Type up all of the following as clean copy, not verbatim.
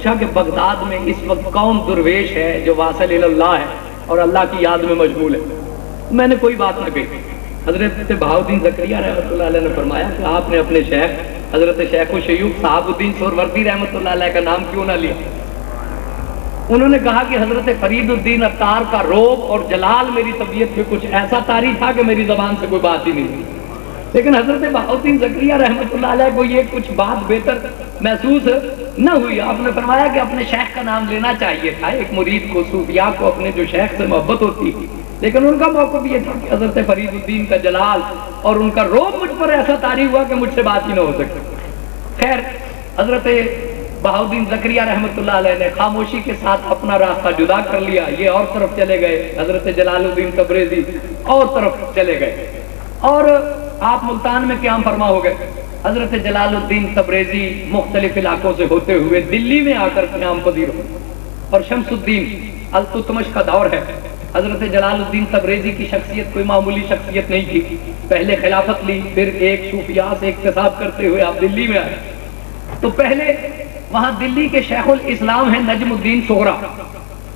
پوچھا کہ بغداد میں اس وقت کون درویش ہے جو واصل اللہ ہے اور اللہ کی یاد میں مشغول ہے؟ میں نے کوئی بات نہ کہی۔ حضرت بہاؤالدین زکریا رحمۃ اللہ علیہ نے فرمایا کہ آپ نے اپنے شیخ حضرت شیخ الشیوخ صاحب الدین سہروردی رحمۃ اللہ علیہ کا نام کیوں نہ لیا؟ انہوں نے کہا کہ حضرت فرید الدین عطار کا روب اور جلال میری طبیعت پہ کچھ ایسا طاری تھا کہ میری زبان سے کوئی بات ہی نہیں تھی۔ لیکن حضرت بہاؤالدین زکریا رحمۃ اللہ علیہ کو یہ کچھ بات بہتر محسوس نہ ہوئی۔ آپ نے فرمایا کہ اپنے شیخ کا نام لینا چاہیے تھا، ایک مرید کو صوفیاء کو اپنے جو شیخ سے محبت ہوتی ہے، لیکن ان کا موقف یہ تھا کہ حضرت فرید الدین کا جلال اور ان کا روب مجھ پر ایسا طاری ہوا کہ مجھ سے بات ہی نہ ہو سکتی۔ خیر، حضرت بہاؤالدین زکریا رحمۃ اللہ علیہ نے خاموشی کے ساتھ اپنا راستہ جدا کر لیا، یہ اور طرف چلے گئے، حضرت جلال الدین تبریزی اور طرف چلے گئے، اور آپ ملتان میں قیام فرما ہو گئے۔ حضرت جلال الدین تبریزی مختلف علاقوں سے ہوتے ہوئے دلی میں آ کر قیام پذیر ہو، اور شمس الدین التتمش کا دور ہے۔ حضرت جلال الدین تبریزی کی شخصیت کوئی معمولی شخصیت نہیں تھی، پہلے خلافت لی، پھر ایک صوفیاء سے اکتساب کرتے ہوئے آپ دلی میں آئے۔ تو پہلے وہاں دلی کے شیخ الاسلام ہیں نجم الدین صغرا،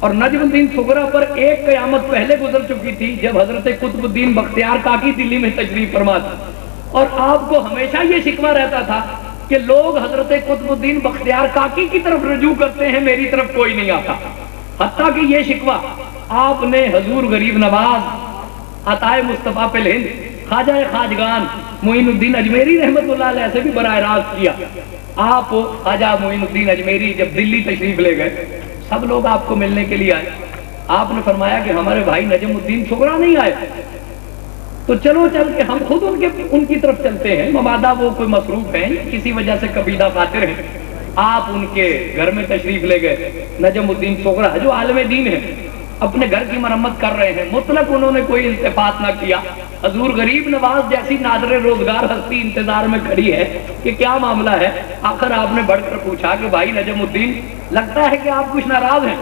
اور نجم الدین صغرا پر ایک قیامت پہلے گزر چکی تھی جب حضرت قطب الدین بختیار کاکی دلی میں تشریف فرما تھا، اور آپ کو ہمیشہ یہ شکوہ رہتا تھا کہ لوگ حضرت قطب الدین بختیار کاکی کی طرف رجوع کرتے ہیں، میری طرف کوئی نہیں آتا۔ حتیٰ کہ یہ شکوہ آپ نے حضور غریب نواز عطائے مصطفیٰ پہ ہند خواجہ خواجگان معین الدین اجمیری رحمۃ اللہ علیہ سے بھی براہ راست کیا۔ آپ خواجہ معین الدین اجمیری جب دلی تشریف لے گئے، سب لوگ آپ کو ملنے کے لیے آئے، آپ نے فرمایا کہ ہمارے بھائی نجم الدین صغرا نہیں آئے، تو چلو چل کے ہم خود ان کی طرف چلتے ہیں، مبادا وہ کوئی مصروف ہیں، کسی وجہ سے قبیلہ خاطر ہیں۔ آپ ان کے گھر میں تشریف لے گئے۔ نجم الدین صغرا جو عالم دین ہے، اپنے گھر کی مرمت کر رہے ہیں، مطلق انہوں نے کوئی التفات نہ کیا۔ حضور غریب نواز جیسی نادر روزگار ہستی انتظار میں کھڑی ہے کہ کیا معاملہ ہے۔ آخر آپ نے بڑھ کر پوچھا کہ بھائی نجم الدین، لگتا ہے کہ آپ کچھ ناراض ہیں۔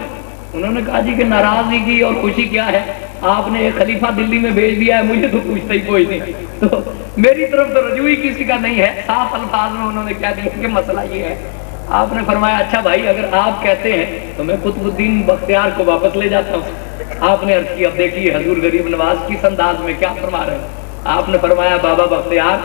انہوں نے کہا جی کہ ناراضگی کی اور خوشی کیا ہے، آپ نے ایک خلیفہ دلی میں بھیج دیا ہے، مجھے تو پوچھتا ہی کوئی نہیں، تو میری طرف تو رجوع ہی کسی کا نہیں ہے۔ صاف الفاظ میں انہوں نے کہہ دیا کہ مسئلہ یہ ہے۔ آپ نے فرمایا اچھا بھائی، اگر آپ کہتے ہیں تو میں قطب الدین بختیار کو واپس لے جاتا ہوں۔ آپ نے عرض کی اب دیکھیے حضور غریب نواز کس انداز میں کیا فرما رہے ہیں۔ آپ نے فرمایا بابا بختیار،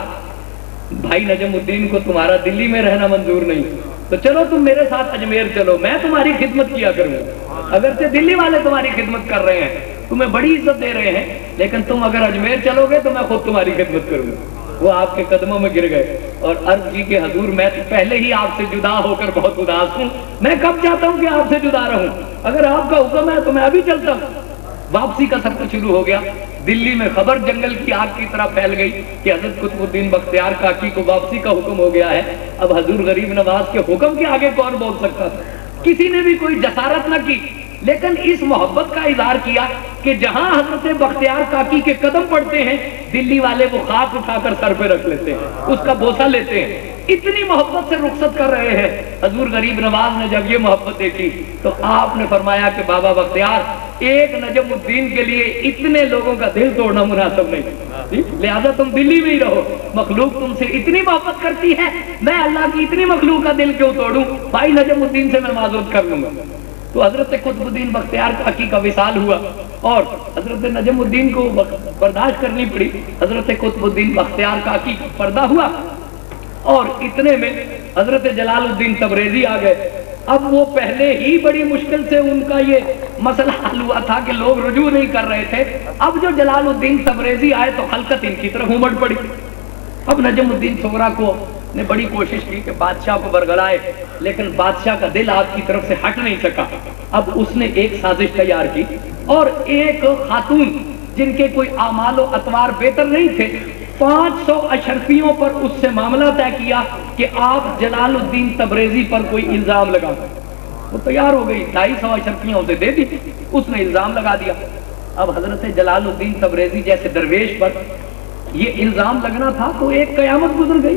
بھائی نجم الدین کو تمہارا دلی میں رہنا منظور نہیں، تو چلو تم میرے ساتھ اجمیر چلو، میں تمہاری خدمت کیا کروں گا۔ اگرچہ دلی والے تمہاری خدمت کر رہے ہیں، تمہیں بڑی عزت دے رہے ہیں، لیکن تم اگر اجمیر چلو گے تو میں خود تمہاری خدمت کروں گا۔ وہ آپ کے قدموں میں گر گئے اور عرض کی کہ حضور میں تو پہلے ہی آپ سے جدا ہو کر بہت اداس ہوں، میں کب چاہتا ہوں کہ آپ سے جدا رہوں، اگر آپ کا حکم ہے تو میں ابھی چلتا ہوں۔ واپسی کا سفر شروع ہو گیا۔ دلی میں خبر جنگل کی آگ کی طرح پھیل گئی کہ حضرت قطب الدین بختیار کاکی کو واپسی کا حکم ہو گیا ہے۔ اب حضور غریب نواز کے حکم کے آگے کون بول سکتا تھا؟ کسی نے بھی کوئی جسارت نہ کی، لیکن اس محبت کا اظہار کیا کہ جہاں حضرت بختیار کاکی کے قدم پڑتے ہیں، دلی والے وہ خاک اٹھا کر سر پہ رکھ لیتے ہیں، اس کا بوسہ لیتے ہیں، اتنی محبت سے رخصت کر رہے ہیں۔ حضور غریب نواز نے جب یہ محبت دیکھی تو آپ نے فرمایا کہ بابا بختیار، ایک نجم الدین کے لیے اتنے لوگوں کا دل توڑنا مناسب نہیں، لہذا تم دلی میں ہی رہو، مخلوق تم سے اتنی محبت کرتی ہے، میں اللہ کی اتنی مخلوق کا دل کیوں توڑوں، بھائی نجم الدین سے میں معذرت کر لوں گا۔ تو حضرت قطب الدین بختیار کاکی کا وصال ہوا اور حضرت نجم الدین کو برداشت کرنی پڑی۔ حضرت قطب الدین بختیار کاکی کا پردہ ہوا اور اتنے میں حضرت جلال الدین تبریزی آ گئے۔ اب وہ پہلے ہی بڑی مشکل سے ان کا یہ مسئلہ حل ہوا تھا کہ لوگ رجوع نہیں کر رہے تھے، اب جو جلال الدین تبریزی آئے تو خلقت ان کی طرف امڑ پڑی۔ اب نجم الدین صغرا کو نے بڑی کوشش کی کہ بادشاہ کو برگلائے، لیکن بادشاہ کا دل آپ کی طرف سے ہٹ نہیں سکا۔ اب اس نے ایک سازش تیار کی اور ایک خاتون جن کے کوئی اعمال و اطوار بہتر نہیں تھے، 500 اشرفیوں پر اس سے معاملہ طے کیا کہ آپ جلال الدین تبریزی پر کوئی الزام لگا۔ وہ تیار ہو گئی، 250 اشرفیاں اسے دے دی، اس نے الزام لگا دیا۔ اب حضرت جلال الدین تبریزی جیسے درویش پر یہ الزام لگنا تھا تو ایک قیامت گزر گئی۔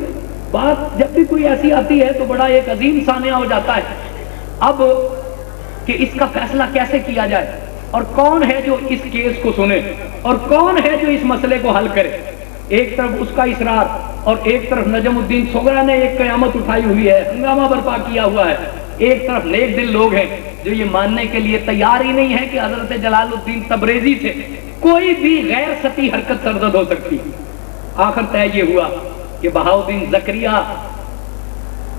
بات جب بھی کوئی ایسی آتی ہے تو بڑا ایک عظیم سانحہ ہو جاتا ہے اب کہ اس کا فیصلہ کیسے کیا جائے، اور کون ہے جو اس کیس کو سنے، اور کون ہے جو اس مسئلے کو حل کرے۔ ایک طرف اس کا اصرار اور ایک طرف نجم الدین صغرا نے ایک قیامت اٹھائی ہوئی ہے، ہنگامہ برپا کیا ہوا ہے۔ ایک طرف نیک دل لوگ ہیں جو یہ ماننے کے لیے تیار ہی نہیں ہے کہ حضرت جلال الدین تبریزی سے کوئی بھی غیر سطحی حرکت سرزد ہو سکتی. آخر طے یہ ہوا کہ بہاؤدین زکریا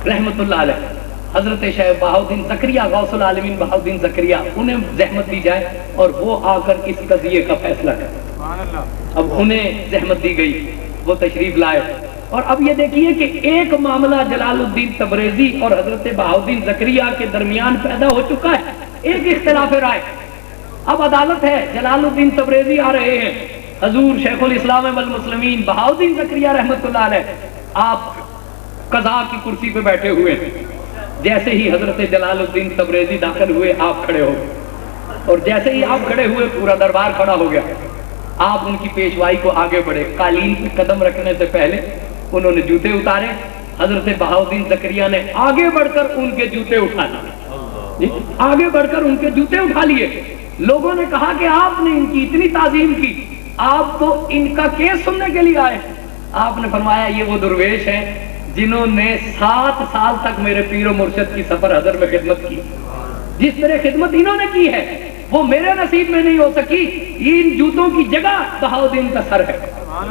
رحمت اللہ علیہ، حضرت شیخ بہاؤدین زکریا غوث العالمین بہاؤدین زکریا، انہیں زحمت دی جائے اور وہ آ کر اس قضیے کا فیصلہ کریں. اب انہیں زحمت دی گئی، وہ تشریف لائے. اور اب یہ دیکھیے کہ ایک معاملہ جلال الدین تبریزی اور حضرت بہاؤدین زکریا کے درمیان پیدا ہو چکا ہے، ایک اختلاف رائے. اب عدالت ہے، جلال الدین تبریزی آ رہے ہیں، حضور شیخ الاسلام والمسلمین بہاؤدین زکریا رحمت اللہ علیہ آپ قضا کی کرسی پہ بیٹھے ہوئے ہیں. جیسے ہی حضرت جلال الدین تبریزی داخل ہوئے آپ کھڑے ہو گئے، اور جیسے ہی آپ کھڑے ہوئے پورا دربار کھڑا ہو گیا. آپ ان کی پیشوائی کو آگے بڑھے، قالین پہ قدم رکھنے سے پہلے انہوں نے جوتے اتارے. حضرت بہاؤدین زکریا نے آگے بڑھ کر ان کے جوتے اٹھا لیے، آگے بڑھ کر ان کے جوتے اٹھا لیے. لوگوں نے کہا کہ آپ نے ان کی اتنی تعظیم کی، آپ تو ان کا کیس سننے کے لیے آئے. آپ نے فرمایا یہ وہ درویش ہیں جنہوں نے 7 سال تک میرے پیر و مرشد کی سفر حضر میں خدمت کی. جس طرح خدمت انہوں نے کی ہے وہ میرے نصیب میں نہیں ہو سکی. ان جوتوں کی جگہ بہاؤدین کا سر ہے،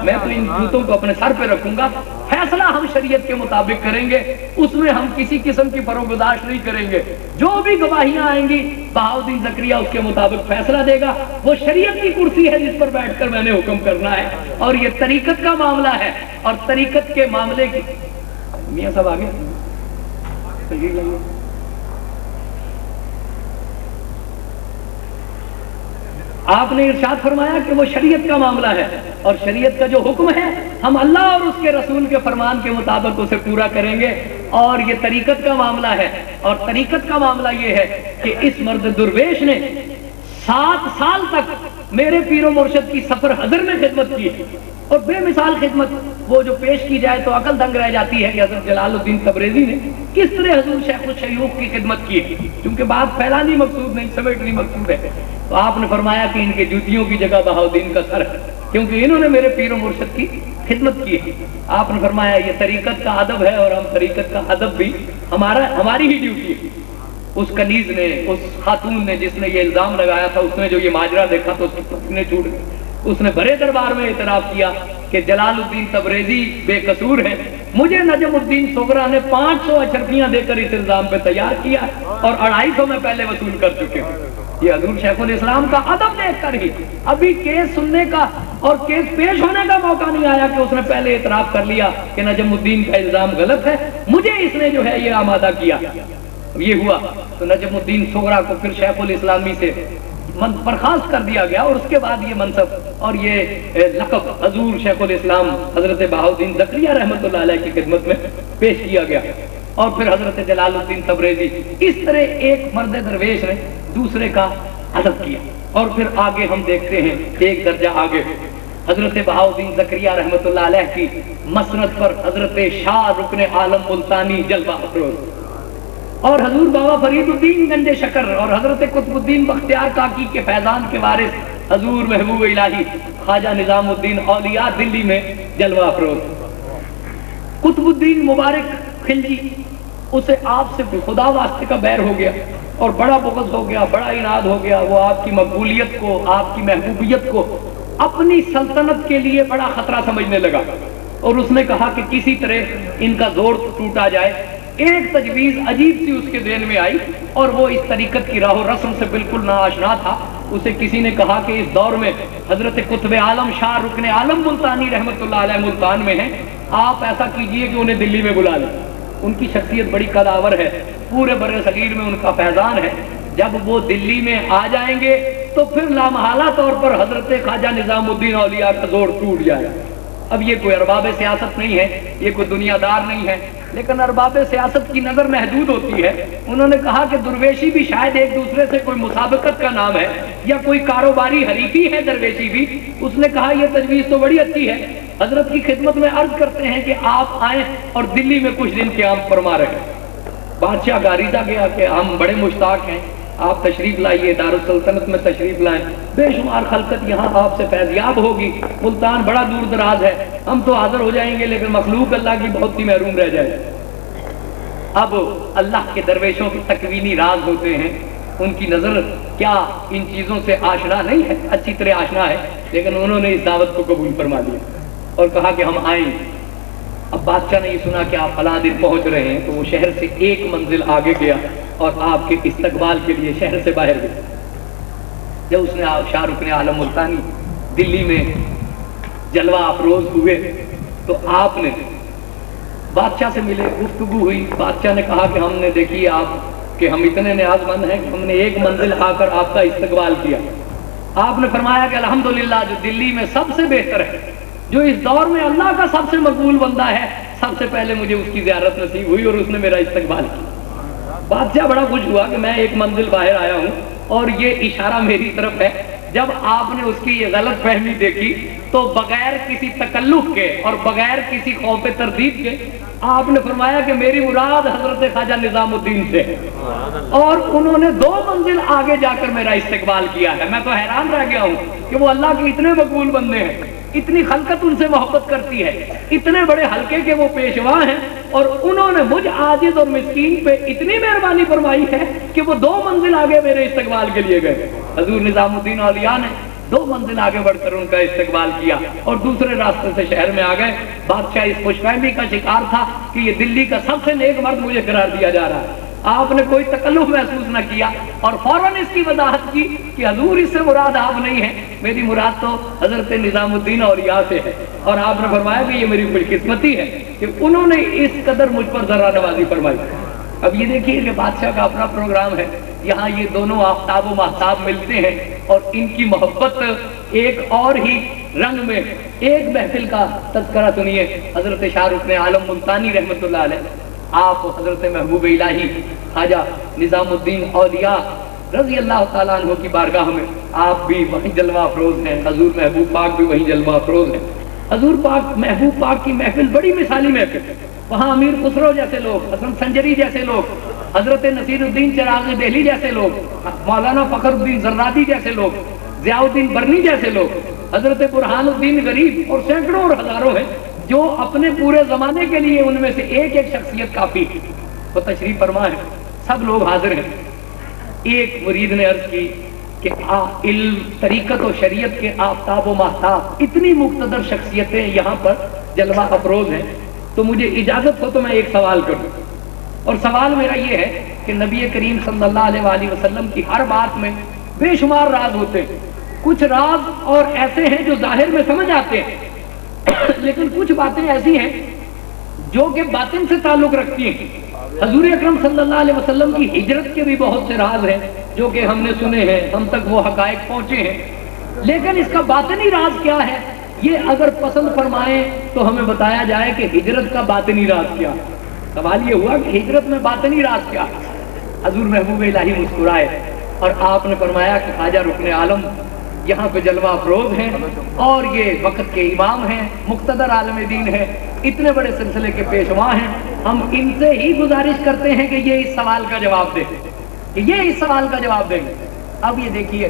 میں تو ان جوتوں کو اپنے سر پہ رکھوں گا. فیصلہ ہم شریعت کے مطابق کریں گے، اس میں ہم کسی قسم کی فروگزاش نہیں کریں گے. جو بھی گواہیاں آئیں گی بہاؤدین زکریا اس کے مطابق فیصلہ دے گا. وہ شریعت کی کرسی ہے جس پر بیٹھ کر میں نے حکم کرنا ہے، اور یہ طریقت کا معاملہ ہے. اور طریقت کے معاملے کی میاں صاحب آگے آپ نے ارشاد فرمایا کہ وہ شریعت کا معاملہ ہے، اور شریعت کا جو حکم ہے ہم اللہ اور اس کے رسول کے فرمان کے مطابق اسے پورا کریں گے. اور یہ طریقت کا معاملہ ہے، اور طریقت کا معاملہ یہ ہے کہ اس مرد درویش نے 7 سال تک میرے پیر و مرشد کی سفر حضر میں خدمت کی ہے. اور بے مثال خدمت وہ جو پیش کی جائے تو عقل دنگ رہ جاتی ہے کہ حضرت جلال الدین تبریزی نے کس طرح حضور شیخ الشیوخ کی خدمت کی ہے. کیونکہ بات پھیلانی مقصود نہیں، سمیٹنی مقصود ہے. تو آپ نے فرمایا کہ ان کے جوتیوں کی جگہ بہاؤدین کا سر ہے، کیونکہ انہوں نے میرے پیر و مرشد کی خدمت کی ہے. آپ نے فرمایا یہ طریقت کا ادب ہے، اور ہم طریقت کا ادب بھی ہماری ہی ڈیوٹی ہے. اس کنیز نے، اس خاتون نے جس نے یہ الزام لگایا تھا، اس نے جو یہ ماجرا دیکھا تو اس کی پسینے چھوٹ گئے. اس نے بڑے دربار میں اعتراف کیا کہ جلال الدین تبریزی بے قصور ہیں. مجھے نجم الدین صغرا نے 500 اشرفیاں دے کر اس الزام پہ تیار کیا، اور 250 میں پہلے وصول کر چکے ہیں. یہ حضور شیخ الاسلام کا ادب دیکھ کر ہی ابھی کیس سننے کا اور کیس پیش ہونے کا موقع نہیں آیا کہ اس نے پہلے اعتراف کر لیا کہ نجم الدین کا الزام غلط ہے، مجھے اس نے جو ہے یہ آمادہ کیا. یہ ہوا تو نجم الدین صغرا کو پھر شیخ الاسلامی سے برخاست کر دیا گیا، اور اس کے بعد یہ منصب اور یہ لقب حضور شیخ الاسلام حضرت بہاؤدین زکریا رحمت اللہ علیہ کی خدمت میں پیش کیا گیا. اور پھر حضرت جلال الدین تبریزی اس طرح ایک مرد درویش نے دوسرے کا ادب کیا. اور پھر آگے ہم دیکھتے ہیں ایک درجہ آگے حضرت بہاؤدین زکریا رحمت اللہ علیہ کی مسند پر حضرت شاہ رکن عالم ملتانی جلوہ افروز، اور حضور بابا فرید الدین گنج شکر اور حضرت قطب الدین بختیار کاکی کے فیضان کے وارث حضور محبوب الہی خواجہ نظام الدین اولیاء دلی میں جلوہ افروز. قطب الدین مبارک خلجی، اسے آپ سے خدا واسطے کا بیر ہو گیا اور بڑا بغض ہو گیا، بڑا عناد ہو گیا. وہ آپ کی مقبولیت کو، آپ کی محبوبیت کو اپنی سلطنت کے لیے بڑا خطرہ سمجھنے لگا، اور اس نے کہا کہ کسی طرح ان کا زور ٹوٹا جائے. ایک تجویز عجیب سی اس کے ذہن میں آئی، اور وہ اس طریقت کی راہ و رسم سے بالکل ناآشنا تھا. اسے کسی نے کہا کہ اس دور میں حضرت قطب عالم شاہ رکن عالم ملتانی رحمت اللہ علیہ ملتان میں ہیں، آپ ایسا کیجئے کہ انہیں دلی میں بلا لیں. ان کی شخصیت بڑی قداور ہے، پورے بر صغیر میں ان کا فیضان ہے. جب وہ دلی میں آ جائیں گے تو پھر لامحالہ طور پر حضرت خواجہ نظام الدین اولیاء کا زور ٹوٹ جائے. اب یہ کوئی ارباب سیاست نہیں ہے، یہ کوئی دنیا دار نہیں ہے، لیکن ارباب سیاست کی نظر محدود ہوتی ہے. انہوں نے کہا کہ درویشی بھی شاید ایک دوسرے سے کوئی مسابقت کا نام ہے، یا کوئی کاروباری حریفی ہے درویشی بھی. اس نے کہا یہ تجویز تو بڑی اچھی ہے، حضرت کی خدمت میں عرض کرتے ہیں کہ آپ آئیں اور دلی میں کچھ دن قیام فرما رہے. بادشاہ کا عریضہ گیا کہ ہم بڑے مشتاق ہیں، آپ تشریف لائیے، دارالسلطنت میں تشریف لائیں، بے شمار خلقت یہاں آپ سے فیضیاب ہوگی. ملتان بڑا دور دراز ہے، ہم تو حاضر ہو جائیں گے لیکن مخلوق اللہ کی بہت ہی محروم رہ جائے. اب اللہ کے درویشوں کے تکوینی راز ہوتے ہیں، ان کی نظر کیا ان چیزوں سے آشنا نہیں ہے؟ اچھی طرح آشنا ہے، لیکن انہوں نے اس دعوت کو قبول فرما لیا اور کہا کہ ہم آئیں گے۔ اب بادشاہ نے یہ سنا کہ آپ فلاں دن پہنچ رہے ہیں، تو وہ شہر سے ایک منزل آگے گیا اور آپ کے استقبال کے لیے شہر سے باہر گیا۔ جب اس نے شاہ رکن عالم ملتانی دلی میں جلوہ افروز ہوئے تو آپ نے بادشاہ سے ملے، گفتگو ہوئی۔ بادشاہ نے کہا کہ ہم نے دیکھی آپ کہ ہم اتنے نیاز مند ہیں کہ ہم نے ایک منزل آ کر آپ کا استقبال کیا۔ آپ نے فرمایا کہ الحمدللہ جو دلی میں سب سے بہتر ہے، جو اس دور میں اللہ کا سب سے مقبول بندہ ہے، سب سے پہلے مجھے اس کی زیارت نصیب ہوئی اور اس نے میرا استقبال کیا۔ بادشاہ بڑا خوش ہوا کہ میں ایک منزل باہر آیا ہوں اور یہ اشارہ میری طرف ہے۔ جب آپ نے اس کی یہ غلط فہمی دیکھی تو بغیر کسی تکلف کے اور بغیر کسی خوف تردید کے آپ نے فرمایا کہ میری مراد حضرت خواجہ نظام الدین سے ہے، اور انہوں نے 2 منزل آگے جا کر میرا استقبال کیا ہے۔ میں تو حیران رہ گیا ہوں کہ وہ اللہ کے اتنے مقبول بندے ہیں، اتنی خلقت ان سے محبت کرتی ہے، اتنے بڑے حلقے کے وہ پیشوا ہیں، اور انہوں نے مجھ عاجز اور مسکین پہ اتنی مہربانی فرمائی ہے کہ وہ 2 منزل آگے میرے استقبال کے لیے گئے۔ حضور نظام الدین اولیاء نے 2 منزل آگے بڑھ کر ان کا استقبال کیا اور دوسرے راستے سے شہر میں آ گئے۔ بادشاہ اس خوش فہمی کا شکار تھا کہ یہ دلی کا سب سے نیک مرد مجھے قرار دیا جا رہا ہے۔ آپ نے کوئی تکلف محسوس نہ کیا اور فوراً اس کی وضاحت کی کہ حضور اس سے مراد آپ نہیں ہیں، میری مراد تو حضرت نظام الدین اولیاء سے ہے۔ اور آپ نے فرمایا کہ یہ میری خوش قسمتی ہے کہ انہوں نے اس قدر مجھ پر ذرا نوازی فرمائی۔ اب یہ دیکھیے کہ بادشاہ کا اپنا پروگرام ہے، یہاں یہ دونوں آفتاب و ماہتاب ملتے ہیں اور ان کی محبت ایک اور ہی رنگ میں۔ ایک محفل کا تذکرہ سنیے، حضرت شاہ رکن عالم ملتانی رحمۃ اللہ علیہ، آپ حضرت محبوب الہی خواجہ نظام الدین اولیاء رضی اللہ تعالیٰ عنہ کی بارگاہ میں آپ بھی وہیں جلوہ افروز ہیں، حضور محبوب پاک بھی وہیں جلوہ افروز ہیں۔ حضور پاک محبوب پاک کی محفل بڑی مثالی محفل، وہاں امیر خسرو جیسے لوگ، حسن سنجری جیسے لوگ، حضرت نصیر الدین چراغ دہلی جیسے لوگ، مولانا فخر الدین زرادی جیسے لوگ، ضیاء الدین برنی جیسے لوگ، حضرت برہان الدین غریب اور سینکڑوں اور ہزاروں ہیں جو اپنے پورے زمانے کے لیے ان میں سے ایک ایک شخصیت کافی ہے۔ وہ تشریف فرما ہے، سب لوگ حاضر ہیں۔ ایک مرید نے عرض کی کہ علم، طریقت و شریعت کے آفتاب و ماہتاب، اتنی مقتدر شخصیتیں یہاں پر جلوہ افروز ہیں، تو مجھے اجازت ہو تو میں ایک سوال کروں۔ اور سوال میرا یہ ہے کہ نبی کریم صلی اللہ علیہ وآلہ وسلم کی ہر بات میں بے شمار راز ہوتے ہیں، کچھ راز اور ایسے ہیں جو ظاہر میں سمجھ آتے ہیں، لیکن کچھ باتیں ایسی ہیں جو کہ باطن سے تعلق رکھتی ہیں۔ حضور اکرم صلی اللہ علیہ وسلم کی ہجرت کے بھی بہت سے راز ہیں جو کہ ہم نے سنے ہیں، ہم تک وہ حقائق پہنچے ہیں، لیکن اس کا باطنی راز کیا ہے یہ اگر پسند فرمائیں تو ہمیں بتایا جائے کہ ہجرت کا باطنی راز کیا ہے۔ سوال یہ ہوا کہ ہجرت میں باطنی راز کیا ہے؟ حضور محبوب الہی مسکرائے اور آپ نے فرمایا کہ خواجہ رکن عالم یہاں پہ جلوہ افروز ہیں اور یہ وقت کے امام ہیں، مقتدر عالم دین ہیں، اتنے بڑے سلسلے کے پیشوا ہیں، ہم ان سے ہی گزارش کرتے ہیں کہ یہ اس سوال کا جواب دیں، کہ یہ اس سوال کا جواب دیں گے۔ اب یہ دیکھیے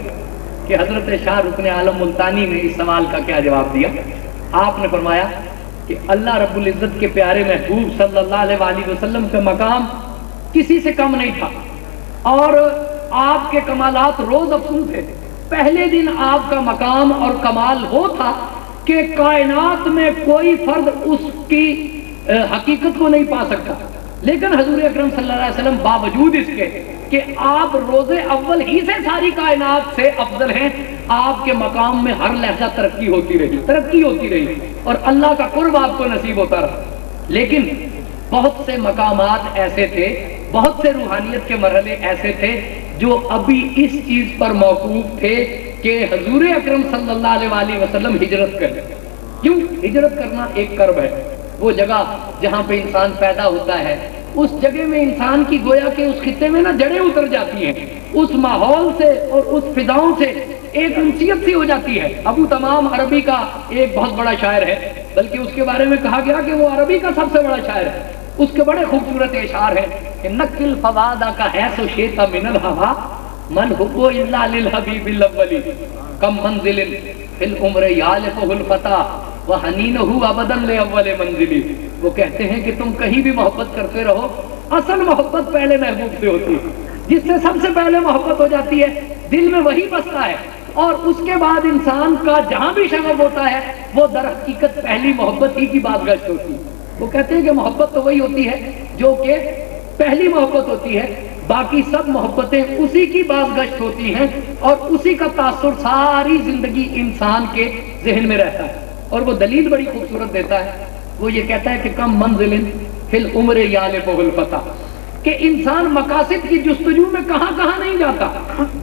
کہ حضرت شاہ رکن عالم ملتانی نے اس سوال کا کیا جواب دیا۔ آپ نے فرمایا کہ اللہ رب العزت کے پیارے محبوب صلی اللہ علیہ وآلہ وسلم کا مقام کسی سے کم نہیں تھا اور آپ کے کمالات روز افزوں تھے۔ پہلے دن آپ کا مقام اور کمال وہ تھا کہ کائنات میں کوئی فرد اس کی حقیقت کو نہیں پا سکتا، لیکن حضور اکرم صلی اللہ علیہ وسلم باوجود اس کے کہ آپ روز اول ہی سے ساری کائنات سے افضل ہیں، آپ کے مقام میں ہر لحظہ ترقی ہوتی رہی اور اللہ کا قرب آپ کو نصیب ہوتا رہا۔ لیکن بہت سے مقامات ایسے تھے، بہت سے روحانیت کے مرحلے ایسے تھے جو ابھی اس چیز پر موقوف تھے کہ حضور اکرم صلی اللہ علیہ وآلہ وسلم ہجرت کریں۔ کیوں؟ ہجرت کرنا ایک کرب ہے، وہ جگہ جہاں پہ انسان پیدا ہوتا ہے، اس جگہ میں انسان کی گویا کہ اس خطے میں نا جڑیں اتر جاتی ہیں، اس ماحول سے اور اس فضاؤں سے ایک انسیت سی ہو جاتی ہے۔ ابو تمام عربی کا ایک بہت بڑا شاعر ہے، بلکہ اس کے بارے میں کہا گیا کہ وہ عربی کا سب سے بڑا شاعر ہے۔ اس کے بڑے خوبصورت اشعار ہیں کہ نقل فوادہ کا حیث و شیتا من الہوا من حب الا للحبیب الاولی کم منزل فی العمر یالفہ الفتى وحنینہ ابدا لاول منزلی۔ وہ کہتے ہیں کہ تم کہیں بھی محبت کرتے رہو، اصل محبت پہلے محبوب سے ہوتی ہے، جس سے سب سے پہلے محبت ہو جاتی ہے دل میں وہی بستا ہے، اور اس کے بعد انسان کا جہاں بھی شغف ہوتا ہے وہ در حقیقت پہلی محبت ہی کی بازگشت ہوتی ہے۔ وہ کہتے ہیں کہ محبت تو وہی ہوتی ہے جو کہ پہلی محبت ہوتی ہے، باقی سب محبتیں اسی کی بازگشت ہوتی ہیں، اور اسی کا تاثر ساری زندگی انسان کے ذہن میں رہتا ہے۔ اور وہ دلیل بڑی خوبصورت دیتا ہے، وہ یہ کہتا ہے کہ کم منزل فی العمر یالفہ الفتیٰ، کہ انسان مقاصد کی جستجو میں کہاں کہاں نہیں جاتا،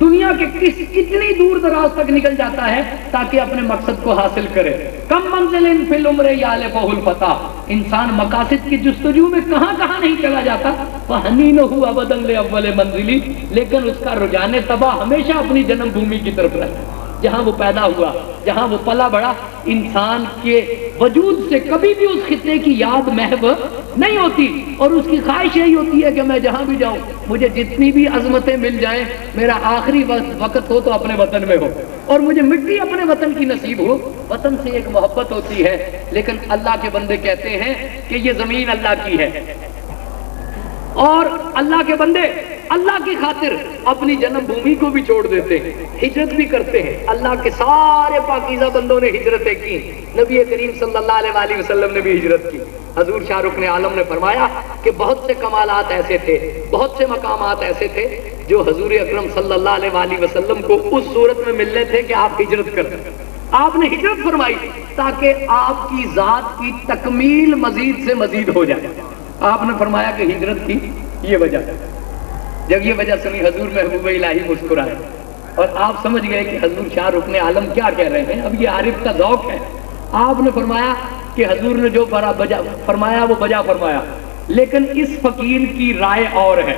دنیا کے کتنی دور دراز تک نکل جاتا ہے تاکہ اپنے مقصد کو حاصل کرے۔ کم منزل فی العمر یالفہ الفتیٰ، انسان مقاصد کی جستجو میں کہاں کہاں نہیں چلا جاتا، فحنینہ ابدا لاول منزلی، لیکن اس کا رجحان طبع ہمیشہ اپنی جنم بھومی کی طرف رہتا ہے، جہاں وہ پیدا ہوا، جہاں وہ پلا بڑا۔ انسان کے وجود سے کبھی بھی اس خطے کی یاد محو نہیں ہوتی، اور اس کی خواہش یہی ہوتی ہے کہ میں جہاں بھی جاؤں مجھے جتنی بھی عظمتیں مل جائیں، میرا آخری وقت ہو تو اپنے وطن میں ہو، اور مجھے مٹی اپنے وطن کی نصیب ہو۔ وطن سے ایک محبت ہوتی ہے، لیکن اللہ کے بندے کہتے ہیں کہ یہ زمین اللہ کی ہے، اور اللہ کے بندے اللہ کی خاطر اپنی جنم بھومی کو بھی چھوڑ دیتے ہیں، ہجرت بھی کرتے ہیں۔ اللہ کے سارے پاکیزہ بندوں نے ہجرتیں کی، نبی کریم صلی اللہ علیہ وآلہ وسلم نے بھی ہجرت کی۔ حضور شاہ رکن عالم نے فرمایا کہ بہت سے کمالات ایسے تھے، بہت سے مقامات ایسے تھے جو حضور اکرم صلی اللہ علیہ وآلہ وسلم کو اس صورت میں ملنے تھے کہ آپ ہجرت کریں۔ آپ نے ہجرت فرمائی تاکہ آپ کی ذات کی تکمیل مزید سے مزید ہو جائے۔ آپ نے فرمایا کہ ہجرت کی یہ وجہ، جب یہ وجہ سنی حضور محبوب الہی مسکرائے، اور آپ سمجھ گئے کہ حضور شاہ رکن عالم کیا کہہ رہے ہیں، اب یہ عارف کا ذوق ہے۔ آپ نے فرمایا کہ حضور نے جو بجا فرمایا وہ بجا فرمایا، لیکن اس فقیر کی رائے اور ہے،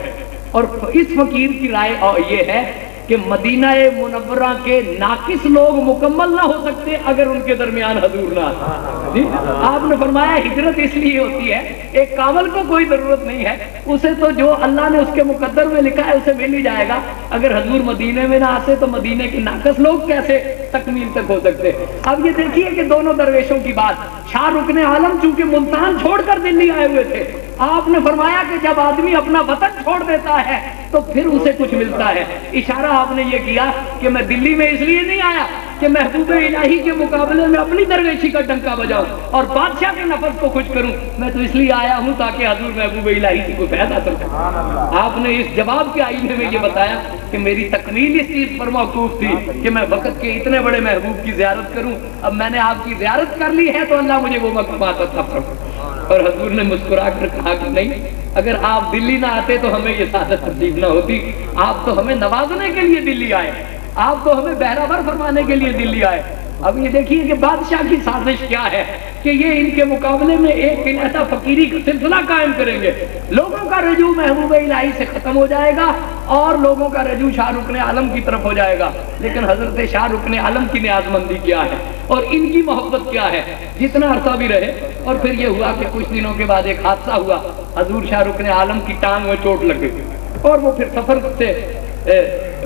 اور اس فقیر کی رائے اور یہ ہے کہ مدینہ منورہ کے ناقص لوگ مکمل نہ ہو سکتے اگر ان کے درمیان حضور نہ آئے۔ آپ نے فرمایا ہجرت اس لیے ہوتی ہے، ایک کامل کو کوئی ضرورت نہیں ہے، اسے تو جو اللہ نے اس کے مقدر میں لکھا ہے اسے مل ہی جائے گا۔ اگر حضور مدینے میں نہ آتے تو مدینے کے ناقص لوگ کیسے تکمیل تک ہو سکتے۔ اب یہ دیکھیے کہ دونوں درویشوں کی بات، شاہ رکن عالم چونکہ ملتان چھوڑ کر دلی آئے ہوئے تھے، آپ نے فرمایا کہ جب آدمی اپنا وطن چھوڑ دیتا ہے تو پھر اسے کچھ ملتا ہے۔ اشارہ آپ نے یہ کیا کہ میں دلی میں اس لیے نہیں آیا کہ محبوب الہی کے مقابلے میں اپنی درویشی کا ڈنکا بجاؤں اور بادشاہ کے نفس کو خوش کروں، میں تو اس لیے آیا ہوں تاکہ حضور محبوب الہی کی کوئی فائدہ حاصل کروں۔ آپ نے اس جواب کے آئینے میں یہ بتایا کہ میری تکمیل اس چیز پر موقوف تھی کہ میں وقت کے اتنے بڑے محبوب کی زیارت کروں۔ اب میں نے آپ کی زیارت کر لی ہے تو اللہ مجھے وہ مقامات عطا فرمائے۔ اور حضور نے مسکرا کر کہا کہ نہیں، اگر آپ دلی نہ آتے تو ہمیں یہ سعادت نصیب نہ ہوتی، آپ تو ہمیں نوازنے کے لیے دلی آئے، آپ تو ہمیں بہرابر فرمانے کے لیے دلی آئے۔ اب یہ دیکھیے کہ بادشاہ کی سازش کیا ہے کہ یہ ان کے مقابلے میں ایک ایسا فقیری کا سلسلہ قائم کریں گے، لوگوں کا رجوع محبوب الہی سے ختم ہو جائے گا اور لوگوں کا رجوع شاہ رکن عالم کی طرف ہو جائے گا۔ لیکن حضرت شاہ رکن عالم کی نیاز مندی کیا ہے اور ان کی محبت کیا ہے، جتنا عرصہ بھی رہے۔ اور پھر یہ ہوا کہ کچھ دنوں کے بعد ایک حادثہ ہوا، حضور شاہ رکن عالم کی ٹانگ میں چوٹ لگ گئی اور وہ پھر سفر سے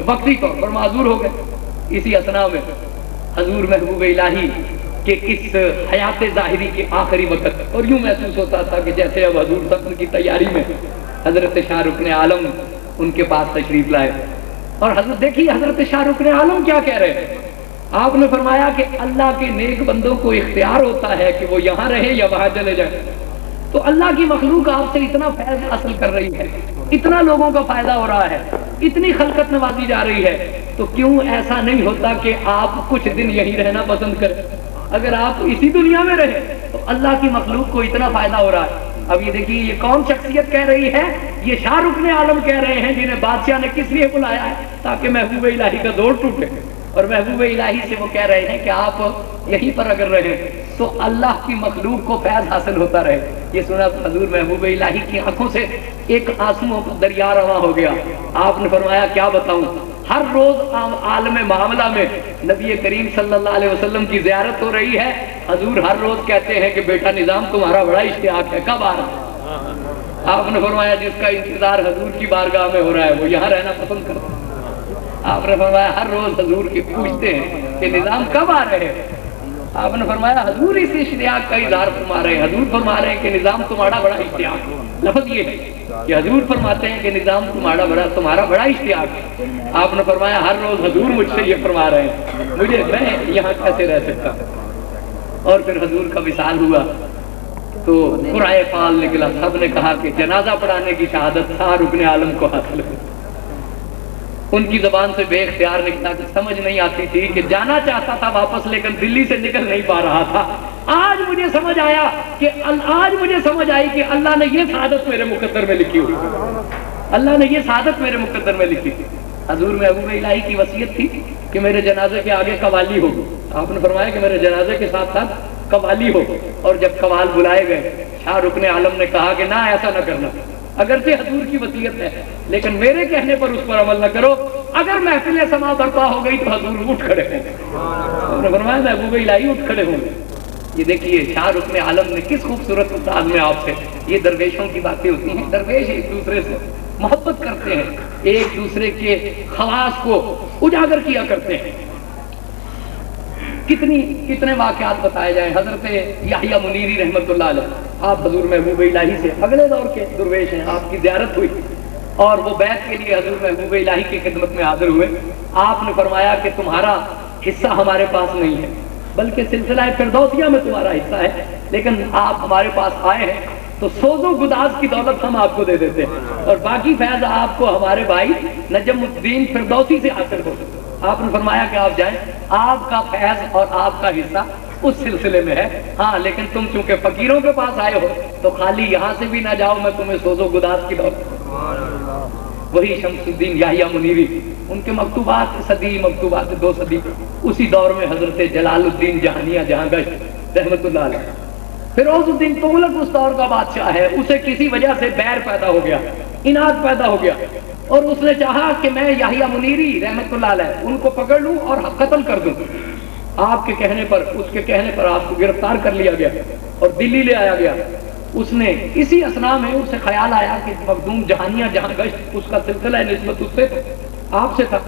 وقتی طور پر معذور ہو گئے۔ اسی اثنا میں حضور محبوب الہی کہ اس حیات ظاہری کے آخری وقت، اور یوں محسوس ہوتا تھا کہ جیسے اب حضور سفر کی تیاری میں حضرت شاہ رکن عالم ان کے پاس تشریف لائے۔ اور حضرت دیکھیے حضرت شاہ رکن عالم کیا کہہ رہے ہیں۔ آپ نے فرمایا کہ اللہ کے نیک بندوں کو اختیار ہوتا ہے کہ وہ یہاں رہے یا وہاں چلے جائیں، تو اللہ کی مخلوق آپ سے اتنا فیض حاصل کر رہی ہے، اتنا لوگوں کا فائدہ ہو رہا ہے، اتنی خلقت نوازی جا رہی ہے، تو کیوں ایسا نہیں ہوتا کہ آپ کچھ دن یہی رہنا پسند کریں؟ اگر آپ اسی دنیا میں رہیں تو اللہ کی مخلوق کو اتنا فائدہ ہو رہا ہے۔ اب یہ دیکھیے یہ کون شخصیت کہہ رہی ہے، یہ شاہ رکن عالم کہہ رہے ہیں جنہیں بادشاہ نے کس لیے بلایا ہے، تاکہ محبوب الہی کا دور ٹوٹے۔ اور محبوب الہی سے وہ کہہ رہے ہیں کہ آپ یہیں پر اگر رہیں تو اللہ کی مخلوق کو فیض حاصل ہوتا رہے۔ یہ سنا حضور محبوب الہی کی آنکھوں سے ایک آنسوؤں کا دریا رواں ہو گیا۔ آپ نے فرمایا کیا بتاؤں، ہر روز عالم معاملہ میں نبی کریم صلی اللہ علیہ وسلم کی زیارت ہو رہی ہے، حضور ہر روز کہتے ہیں کہ بیٹا نظام تمہارا بڑا اشتیاق ہے، کب آ رہا؟ آپ نے فرمایا جس کا انتظار حضور کی بارگاہ میں ہو رہا ہے وہ یہاں رہنا پسند کرتا ہے۔ آپ نے فرمایا ہر روز حضور کی پوچھتے ہیں کہ نظام کب آ رہے ہیں؟ آپ نے فرمایا حضور اس اشتیاق کا اظہار فرما رہے ہیں، حضور فرما رہے ہیں کہ نظام تمہارا بڑا اشتیاق ہے، لفظ یہ ہے۔ کہ حضور فرماتے ہیں کہ نظام تمہارا بڑا اشتیاق ہے. آپ نے فرمایا ہر روز حضور مجھ سے یہ فرما رہے ہیں, میں یہاں کیسے رہ سکتا. اور پھر حضور کا وصال ہوا تو قرائے فال نکلا. سب نے کہا کہ جنازہ پڑھانے کی شہادت تھا رکن عالم کو حاصل ہو. ان کی زبان سے بے اختیار نکلا کہ سمجھ نہیں آتی تھی کہ جانا چاہتا تھا واپس لیکن دلی سے نکل نہیں پا رہا تھا. آج مجھے سمجھ آئی کہ اللہ نے یہ سعادت میرے مقدر میں لکھی ہوئی. اللہ نے یہ سعادت میرے مقدر میں لکھی تھی. حضور محبوب الہی کی وصیت تھی کہ میرے جنازے کے آگے قوالی ہو. آپ نے فرمایا کہ میرے جنازے کے ساتھ ساتھ قوالی ہو. اور جب قوال بلائے گئے شاہ رکن عالم نے کہا کہ نہ ایسا نہ کرنا, اگرچہ حضور کی وصیت ہے لیکن میرے کہنے پر اس پر عمل نہ کرو. اگر محفل سما برپا ہو گئی تو حضور اٹھ کھڑے ہوں گے. فرمایا محبوب الہی اٹھ کھڑے ہوں گے. یہ دیکھیے شاہ رکن عالم نے کس خوبصورت انداز میں آپ سے, یہ درویشوں کی باتیں ہوتی ہیں. درویش ایک دوسرے سے محبت کرتے ہیں, ایک دوسرے کے خواص کو اجاگر کیا کرتے ہیں. کتنے واقعات بتائے جائیں. حضرت یحییٰ منیری رحمت اللہ علیہ, آپ حضور محبوب الہی سے اگلے دور کے درویش ہیں, آپ کی زیارت ہوئی اور وہ بیعت کے لیے حضور محبوب الہی کی خدمت میں حاضر ہوئے. آپ نے فرمایا کہ تمہارا حصہ ہمارے پاس نہیں ہے بلکہ سلسلہ فردوسیہ میں تمہارا حصہ ہے, لیکن آپ ہمارے پاس آئے ہیں تو سوز و گداز کی دولت ہم آپ کو دے دیتے ہیں اور باقی فیض آپ کو ہمارے بھائی نجم الدین فردوسی سے حاصل ہو. آپ نے فرمایا کہ آپ جائیں, آپ کا فیض اور آپ کا حصہ اس سلسلے میں ہے. ہاں لیکن تم چونکہ فقیروں کے پاس آئے ہو تو خالی یہاں سے بھی نہ جاؤ, میں تمہیں سوز و گداز کی دولت. وہی شمس الدین یحییٰ منیری, ان کے مکتوبات صدی, مکتوبات 2 صدی. اسی دور میں حضرت جلال الدین جہانیہ جہاں گشت رحمت اللہ علیہ. فیروز الدین تغلق اس دور کا بادشاہ ہے, اسے کسی وجہ سے بیر پیدا ہو گیا, اناد پیدا ہو گیا اور اس نے چاہا کہ میں یحییٰ منیری رحمت اللہ علیہ ان کو پکڑ لوں اور قتل کر دوں. آپ کے کہنے پر, اس کے کہنے پر آپ کو گرفتار کر لیا گیا اور دلی لے آیا گیا. اس نے اسی اسنا میں اسے خیال آیا کہ مخدوم جہانیہ جہاں گشت اس کا سلسلہ نسبت اس سے آپ سے تھا,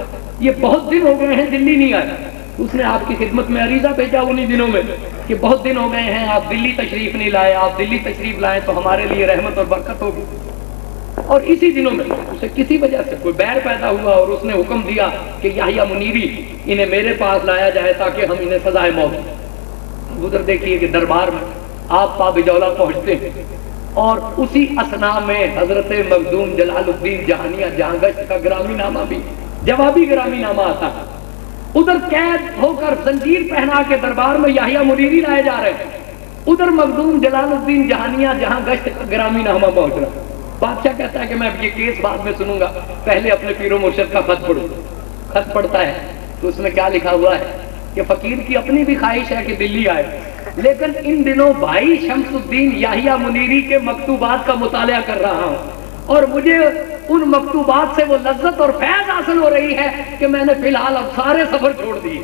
یہ بہت دن ہو گئے ہیں دلی نہیں آیا. اس نے آپ کی خدمت میں عریضہ بھیجا انہی دنوں میں کہ بہت دن ہو گئے ہیں آپ دلی تشریف نہیں لائے, آپ دلی تشریف لائیں تو ہمارے لیے رحمت اور برکت ہوگی. اور اسی دنوں میں اسے کسی وجہ سے کوئی بیر پیدا ہوا اور اس نے حکم دیا کہ یحییٰ منیری انہیں میرے پاس لایا جائے تاکہ ہم انہیں سزائے موت. ادھر دیکھیے کہ دربار میں آپ پابجولہ پہنچتے ہیں اور اسی اسنا میں حضرت مخدوم جلال الدین جہانیہ جہاں گشت کا گرامی نامہ بھی, جوابی گرامی نامہ آتا ہے. ادھر قید ہو کر زنجیر پہنا کے دربار میں یحییٰ منیری لائے جا رہے ہیں, ادھر مخدوم جلال الدین جہانیہ جہاں گشت کا گرامی نامہ پہنچ رہا ہے. بادشاہ کہتا ہے کہ میں یہ کیس بعد میں سنوں گا, پہلے اپنے پیر و مرشد کا خط پڑھوں. خط پڑھتا ہے تو اس میں کیا لکھا ہوا ہے کہ فقیر کی اپنی بھی خواہش ہے کہ دلی آئے, لیکن ان دنوں بھائی شمس الدین یحییٰ منیری کے مکتوبات کا مطالعہ کر رہا ہوں اور مجھے ان مکتوبات سے وہ لذت اور فیض حاصل ہو رہی ہے کہ میں نے فی الحال اب سارے سفر چھوڑ دیے.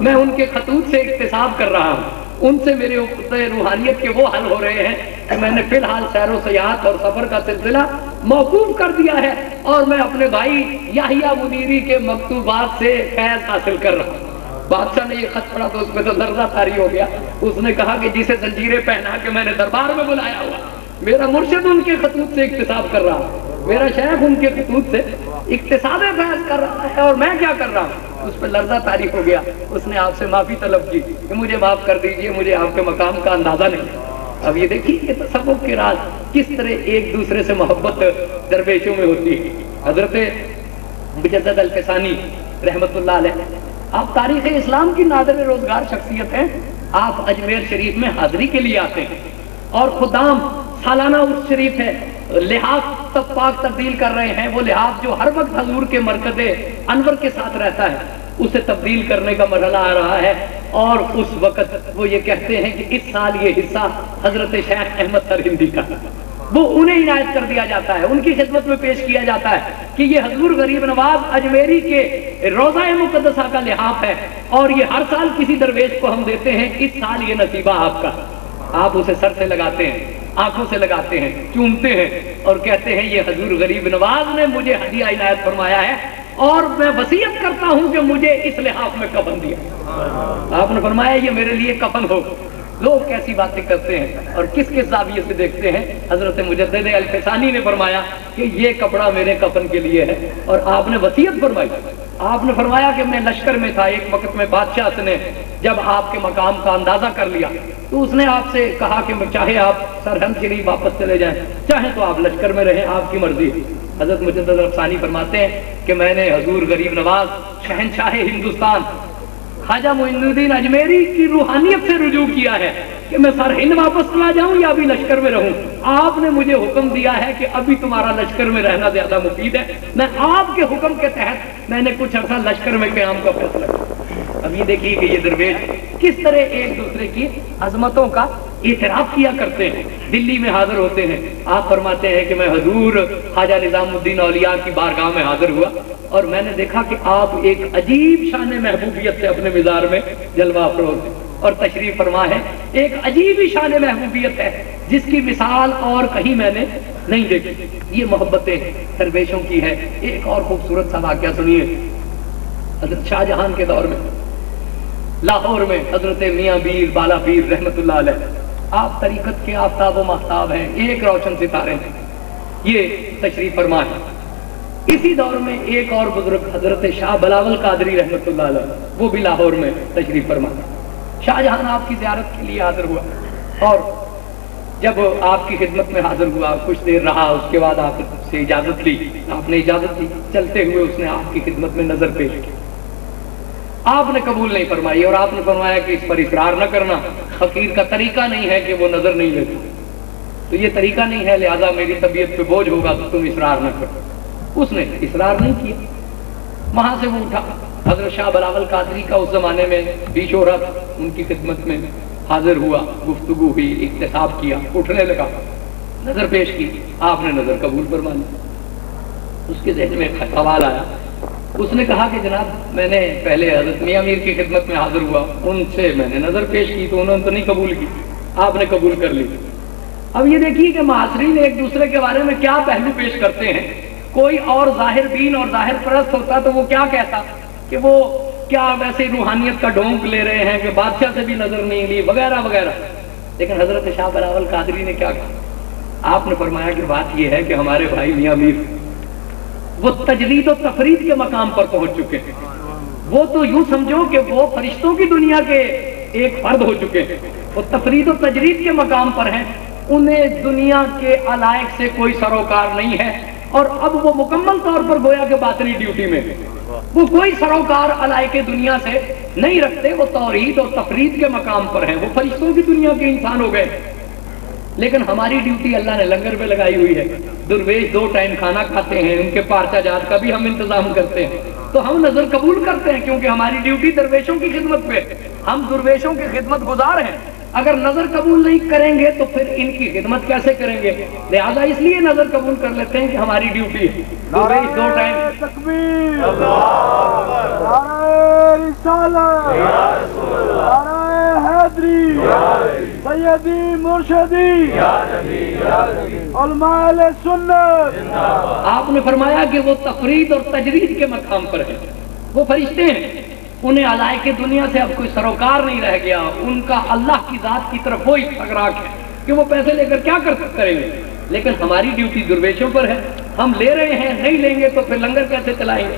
میں ان کے خطوط سے اکتساب کر رہا ہوں, ان سے میرے روحانیت کے وہ حل ہو رہے ہیں کہ میں نے فی الحال سیر و سیاحت اور سفر کا سلسلہ موقوف کر دیا ہے اور میں اپنے بھائی یحییٰ منیری کے مکتوبات سے فیض حاصل کر رہا ہوں. بادشاہ نے یہ خط پڑھا تو اس میں تو لرزہ طاری ہو گیا. اس نے کہا کہ جسے زنجیریں پہنا کے میں نے دربار میں بلایا ہوا, میرا مرشد ان کے خطوط سے اکتساب کر رہا ہے, میرا شیخ ان کے خطوط سے اکتساب فیض کر رہا ہے اور میں کیا کر رہا ہوں. اس پہ لرزہ طاری ہو گیا. اس نے آپ سے معافی طلب کی کہ مجھے معاف کر دیجئے, مجھے آپ کے مقام کا اندازہ نہیں. اب یہ دیکھیے کہ تصوف کے راز کس طرح ایک دوسرے سے محبت درویشوں میں ہوتی ہے. حضرت مجدد الفسانی رحمت اللہ علیہ, آپ تاریخ اسلام کی نادر روزگار شخصیت ہیں. آپ اجمیر شریف میں حاضری کے لیے آتے ہیں اور خدام سالانہ عرس شریف ہے, لحاف تب پاک تبدیل کر رہے ہیں. وہ لحاف جو ہر وقت حضور کے مرکز انور کے ساتھ رہتا ہے اسے تبدیل کرنے کا مرحلہ آ رہا ہے اور اس وقت وہ یہ کہتے ہیں کہ اس سال یہ حصہ حضرت شیخ احمد سرہندی کا, وہ انہیں عنایت کر دیا جاتا ہے, ان کی خدمت میں پیش کیا جاتا ہے کہ یہ حضور غریب نواز اجمیری کے روضہ مقدسہ کا لحاف ہے اور یہ ہر سال کسی درویش کو ہم دیتے ہیں, اس سال یہ نصیبہ آپ کا. آپ اسے سر سے لگاتے ہیں, آنکھوں سے لگاتے ہیں, چومتے ہیں اور کہتے ہیں یہ حضور غریب نواز نے مجھے ہدیہ عنایت فرمایا ہے اور میں وصیت کرتا ہوں کہ مجھے اس لحاف میں کفن دیا. آپ نے فرمایا یہ میرے لیے کفن ہو لوگ کیسی باتیں کرتے ہیں اور کس کس زاویے سے دیکھتے ہیں. حضرت مجدد الفسانی نے فرمایا کہ یہ کپڑا میرے کفن کے لیے ہے، اور آپ نے وصیت فرمائی. آپ نے فرمایا کہ میں لشکر میں تھا، ایک وقت میں بادشاہ نے جب آپ کے مقام کا اندازہ کر لیا تو اس نے آپ سے کہا کہ چاہے آپ سرہند کے لیے واپس چلے جائیں، چاہے تو آپ لشکر میں رہیں، آپ کی مرضی. حضرت مجدد الفسانی فرماتے ہیں کہ میں نے حضور غریب نواز شہنشاہ ہندوستان خواجہ معین الدین اجمیری کی روحانیت سے رجوع کیا ہے کہ میں سرہند واپس چلا جاؤں یا ابھی لشکر میں رہوں. آپ نے مجھے حکم دیا ہے کہ ابھی تمہارا لشکر میں رہنا زیادہ مفید ہے. میں آپ کے حکم کے تحت میں نے کچھ عرصہ لشکر میں قیام کا فیصلہ کیا. اب یہ دیکھیے کہ یہ درویش کس طرح ایک دوسرے کی عظمتوں کا اعتراف کیا کرتے ہیں. دلی میں حاضر ہوتے ہیں، آپ فرماتے ہیں کہ میں حضور خواجہ نظام الدین اولیاء کی بارگاہ میں حاضر ہوا اور میں نے دیکھا کہ آپ ایک عجیب شان محبوبیت سے اپنے مزار میں جلوہ افروز ہیں اور تشریف فرما ہے. ایک عجیب ہی شان محبوبیت ہے جس کی مثال اور کہیں میں نے نہیں دیکھی. یہ محبتیں درویشوں کی ہے. ایک اور خوبصورت سا واقعہ سنیے. حضرت شاہ جہان کے دور میں لاہور میں حضرت میاں بیر بالا پیر رحمت اللہ علیہ، آپ طریقت کے آفتاب و ماہتاب ہیں، ایک روشن ستارے ہیں، یہ تشریف فرما ہے. اسی دور میں ایک اور بزرگ حضرت شاہ بلاول قادری رحمت اللہ علیہ، وہ بھی لاہور میں تشریف فرما. شاہ جہان آپ کی زیارت کے لیے حاضر ہوا اور جب آپ کی خدمت میں حاضر ہوا کچھ دیر رہا، اس کے بعد آپ سے اجازت لی. آپ نے اجازت دی، چلتے ہوئے اس نے آپ کی خدمت میں نظر پیش کی. آپ نے قبول نہیں فرمائی اور آپ نے فرمایا کہ اس پر اصرار نہ کرنا، فقیر کا طریقہ نہیں ہے کہ وہ نظر نہیں لیتا، تو یہ طریقہ نہیں ہے، لہذا میری طبیعت پہ بوجھ ہوگا تو تم اصرار نہ کرو. اس نے اصرار نہیں کیا. وہاں سے وہ اٹھا. حضرت شاہ بلاول قادری کا اس زمانے میں بھی شہرت، ان کی خدمت میں حاضر ہوا، گفتگو ہوئی، اکتساب کیا، اٹھنے لگا، نظر پیش کی. آپ نے نظر قبول فرما لی. اس کے ذہن میں ایک سوال آیا. اس نے کہا کہ جناب میں نے پہلے حضرت میاں میر کی خدمت میں حاضر ہوا، ان سے میں نے نظر پیش کی تو انہوں نے تو نہیں قبول کی، آپ نے قبول کر لی. اب یہ دیکھیے کہ معاصرین ایک دوسرے کے بارے میں کیا پہلو پیش کرتے ہیں. کوئی اور ظاہر بین اور ظاہر پرست ہوتا تو وہ کیا کہتا کہ وہ کیا ویسے روحانیت کا ڈھونک لے رہے ہیں کہ بادشاہ سے بھی نظر نہیں لی وغیرہ وغیرہ. لیکن حضرت شاہ بلاول قادری نے کیا کہا؟ آپ نے فرمایا کہ بات یہ ہے کہ ہمارے بھائی میاں میر وہ تجرید و تفرید کے مقام پر پہنچ چکے ہیں. وہ تو یوں سمجھو کہ وہ فرشتوں کی دنیا کے ایک فرد ہو چکے ہیں. وہ تفرید و تجرید کے مقام پر ہیں. انہیں دنیا کے علائق سے کوئی سروکار نہیں ہے اور اب وہ مکمل طور پر گویا کہ باطنی ڈیوٹی میں وہ کوئی سروکار علائق دنیا سے نہیں رکھتے. وہ توحید اور تفرید کے مقام پر ہیں. وہ فرشتوں کی دنیا کے انسان ہو گئے. لیکن ہماری ڈیوٹی اللہ نے لنگر پہ لگائی ہوئی ہے. درویش 2 ٹائم کھانا کھاتے ہیں، ان کے پارچہ جات کا بھی ہم انتظام کرتے ہیں، تو ہم نظر قبول کرتے ہیں کیونکہ ہماری ڈیوٹی درویشوں کی خدمت پہ. ہم درویشوں کی خدمت گزار ہیں. اگر نظر قبول نہیں کریں گے تو پھر ان کی خدمت کیسے کریں گے؟ لہذا اس لیے نظر قبول کر لیتے ہیں کہ ہماری ڈیوٹی ہے. درویش 2 ٹائم تکبیر، نعرہ رسالت، نعرہ حیدری، سیدی مرشدی، علماء اہل سنت. آپ نے فرمایا کہ وہ تفرید اور تجرید کے مقام پر ہے. وہ فرشتے ہیں، انہیں علائق دنیا سے اب کوئی سروکار نہیں رہ گیا. ان کا اللہ کی ذات کی طرف وہی ٹکراک ہے کہ وہ پیسے لے کر کیا کریں گے. لیکن ہماری ڈیوٹی درویشوں پر ہے. ہم لے رہے ہیں، نہیں لیں گے تو پھر لنگر کیسے چلائیں گے؟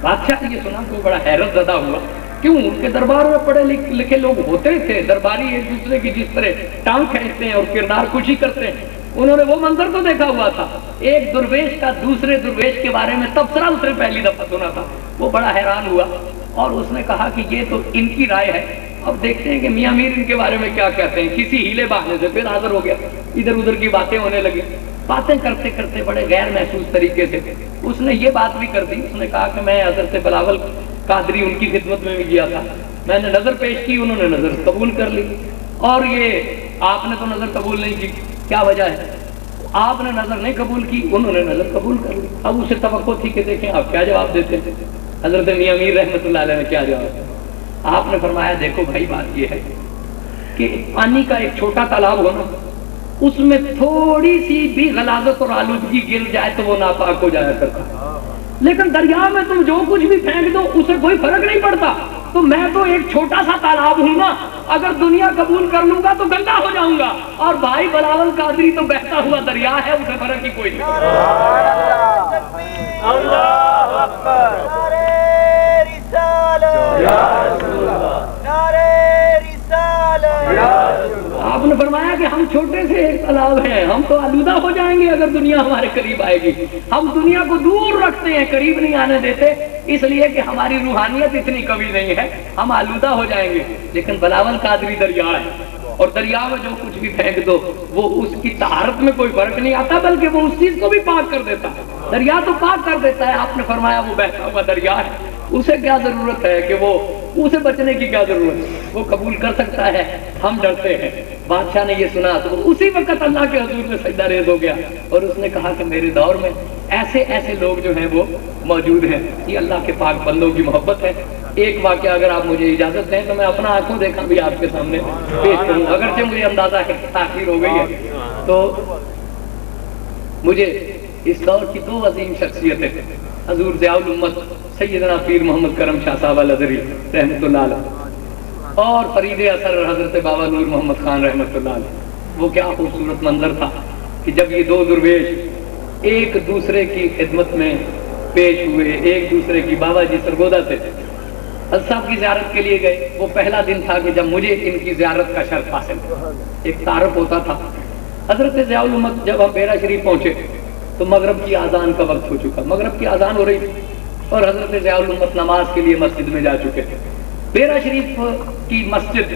بادشاہ یہ سنا تو بڑا حیرت زدہ ہوا. کیوں؟ ان کے دربار میں پڑھے لکھے لوگ ہوتے تھے، درباری ایک دوسرے کی جس طرح ٹانگ کھینچتے ہیں اور کردار کشی کرتے ہیں. انہوں نے وہ منظر تو دیکھا ہوا تھا. ایک درویش کا دوسرے درویش کے بارے میں تبصرہ اس نے پہلی دفعہ سنا تھا. وہ بڑا حیران ہوا اور اس نے کہا کہ یہ تو ان کی رائے ہے، اب دیکھتے ہیں کہ میاں میر ان کے بارے میں کیا کہتے ہیں. کسی ہیلے بہانے سے پھر حاضر ہو گیا. ادھر ادھر کی باتیں ہونے لگی. باتیں کرتے کرتے بڑے غیر محسوس طریقے سے اس نے یہ بات بھی کر دی. اس نے کہا کہ میں حضرت بلاول قادری ان کی خدمت میں بھی گیا تھا، میں نے نظر پیش کی، انہوں نے نظر قبول کر لی، اور یہ آپ نے تو نظر قبول نہیں کی. کیا وجہ ہے؟ آپ نے نظر نہیں قبول کی، انہوں نے نظر قبول کر لی. اب اسے توقع تھی کہ دیکھیں آپ کیا جواب دیتے تھے. حضرت میاں میر رحمت اللہ علیہ نے کیا جواب دیا؟ آپ نے فرمایا دیکھو بھائی بات یہ ہے کہ پانی کا ایک چھوٹا تالاب ہونا، اس میں تھوڑی سی بھی غلاظت اور آلودگی گر جائے تو وہ ناپاک ہو جایا کرتا. لیکن دریا میں تم جو کچھ بھی پھینک دو اسے کوئی فرق نہیں پڑتا. تو میں تو ایک چھوٹا سا تالاب ہوں نا، اگر دنیا قبول کر لوں گا تو گندا ہو جاؤں گا، اور بھائی بلاول قادری تو بہتا ہوا دریا ہے، اسے فرق ہی کوئی نہیں۔ اللہ اکبر، نعرہ رسالت، نعرہ رسالت۔ آپ نے فرمایا کہ ہم چھوٹے سے ایک تالاب ہیں، ہم تو آلودہ ہو جائیں گے اگر دنیا ہمارے قریب آئے گی۔ ہم دنیا کو دور رکھتے ہیں، قریب نہیں آنے دیتے، اس لیے کہ ہماری روحانیت اتنی قوی نہیں ہے، ہم آلودہ ہو جائیں گے۔ لیکن بلاول قادری دریا ہے، اور دریا میں جو کچھ بھی پھینک دو وہ اس کی طہارت میں کوئی فرق نہیں آتا، بلکہ وہ اس چیز کو بھی پاک کر دیتا ہے۔ دریا تو پاک کر دیتا ہے، آپ نے فرمایا وہ بہتا ہوا دریا ہے، اسے کیا ضرورت ہے کہ وہ، اسے بچنے کی کیا ضرورت ہے، وہ قبول کر سکتا ہے، ہم ڈرتے ہیں۔ بادشاہ نے یہ سنا تو وہ اسی وقت اللہ کے حضور میں سجدہ ریز ہو گیا، اور اس نے کہا کہ میرے دور میں ایسے ایسے لوگ جو ہیں وہ موجود ہیں، یہ اللہ کے پاک بندوں کی محبت ہے۔ ایک واقعہ اگر آپ مجھے اجازت دیں تو میں اپنا آنکھوں دیکھا بھی آپ کے سامنے پیش کروں، اگرچہ مجھے اندازہ ہے کہ تاخیر ہو گئی ہے۔ تو مجھے اس دور کی دو عظیم شخصیتیں، حضور ضیاء الامت سیدنا پیر محمد کرم شاہ صاحب الازہری رحمۃ اللہ علیہ، اور فرید اثر حضرت بابا نور محمد خان رحمۃ اللہ علیہ، وہ کیا خوبصورت منظر تھا کہ جب یہ دو درویش ایک دوسرے کی خدمت میں پیش ہوئے، ایک دوسرے کی، بابا جی سرگودا سے حضرت صاحب کی زیارت کے لیے گئے۔ وہ پہلا دن تھا کہ جب مجھے ان کی زیارت کا شرف حاصل، ایک تعارف ہوتا تھا۔ حضرت ضیاء الامت جب ہم بیرا شریف پہنچے تو مغرب کی اذان کا وقت ہو چکا، مغرب کی اذان ہو رہی تھی، اور حضرت ضیاء الامت نماز کے لیے مسجد میں جا چکے تھے۔ بیرا شریف کی مسجد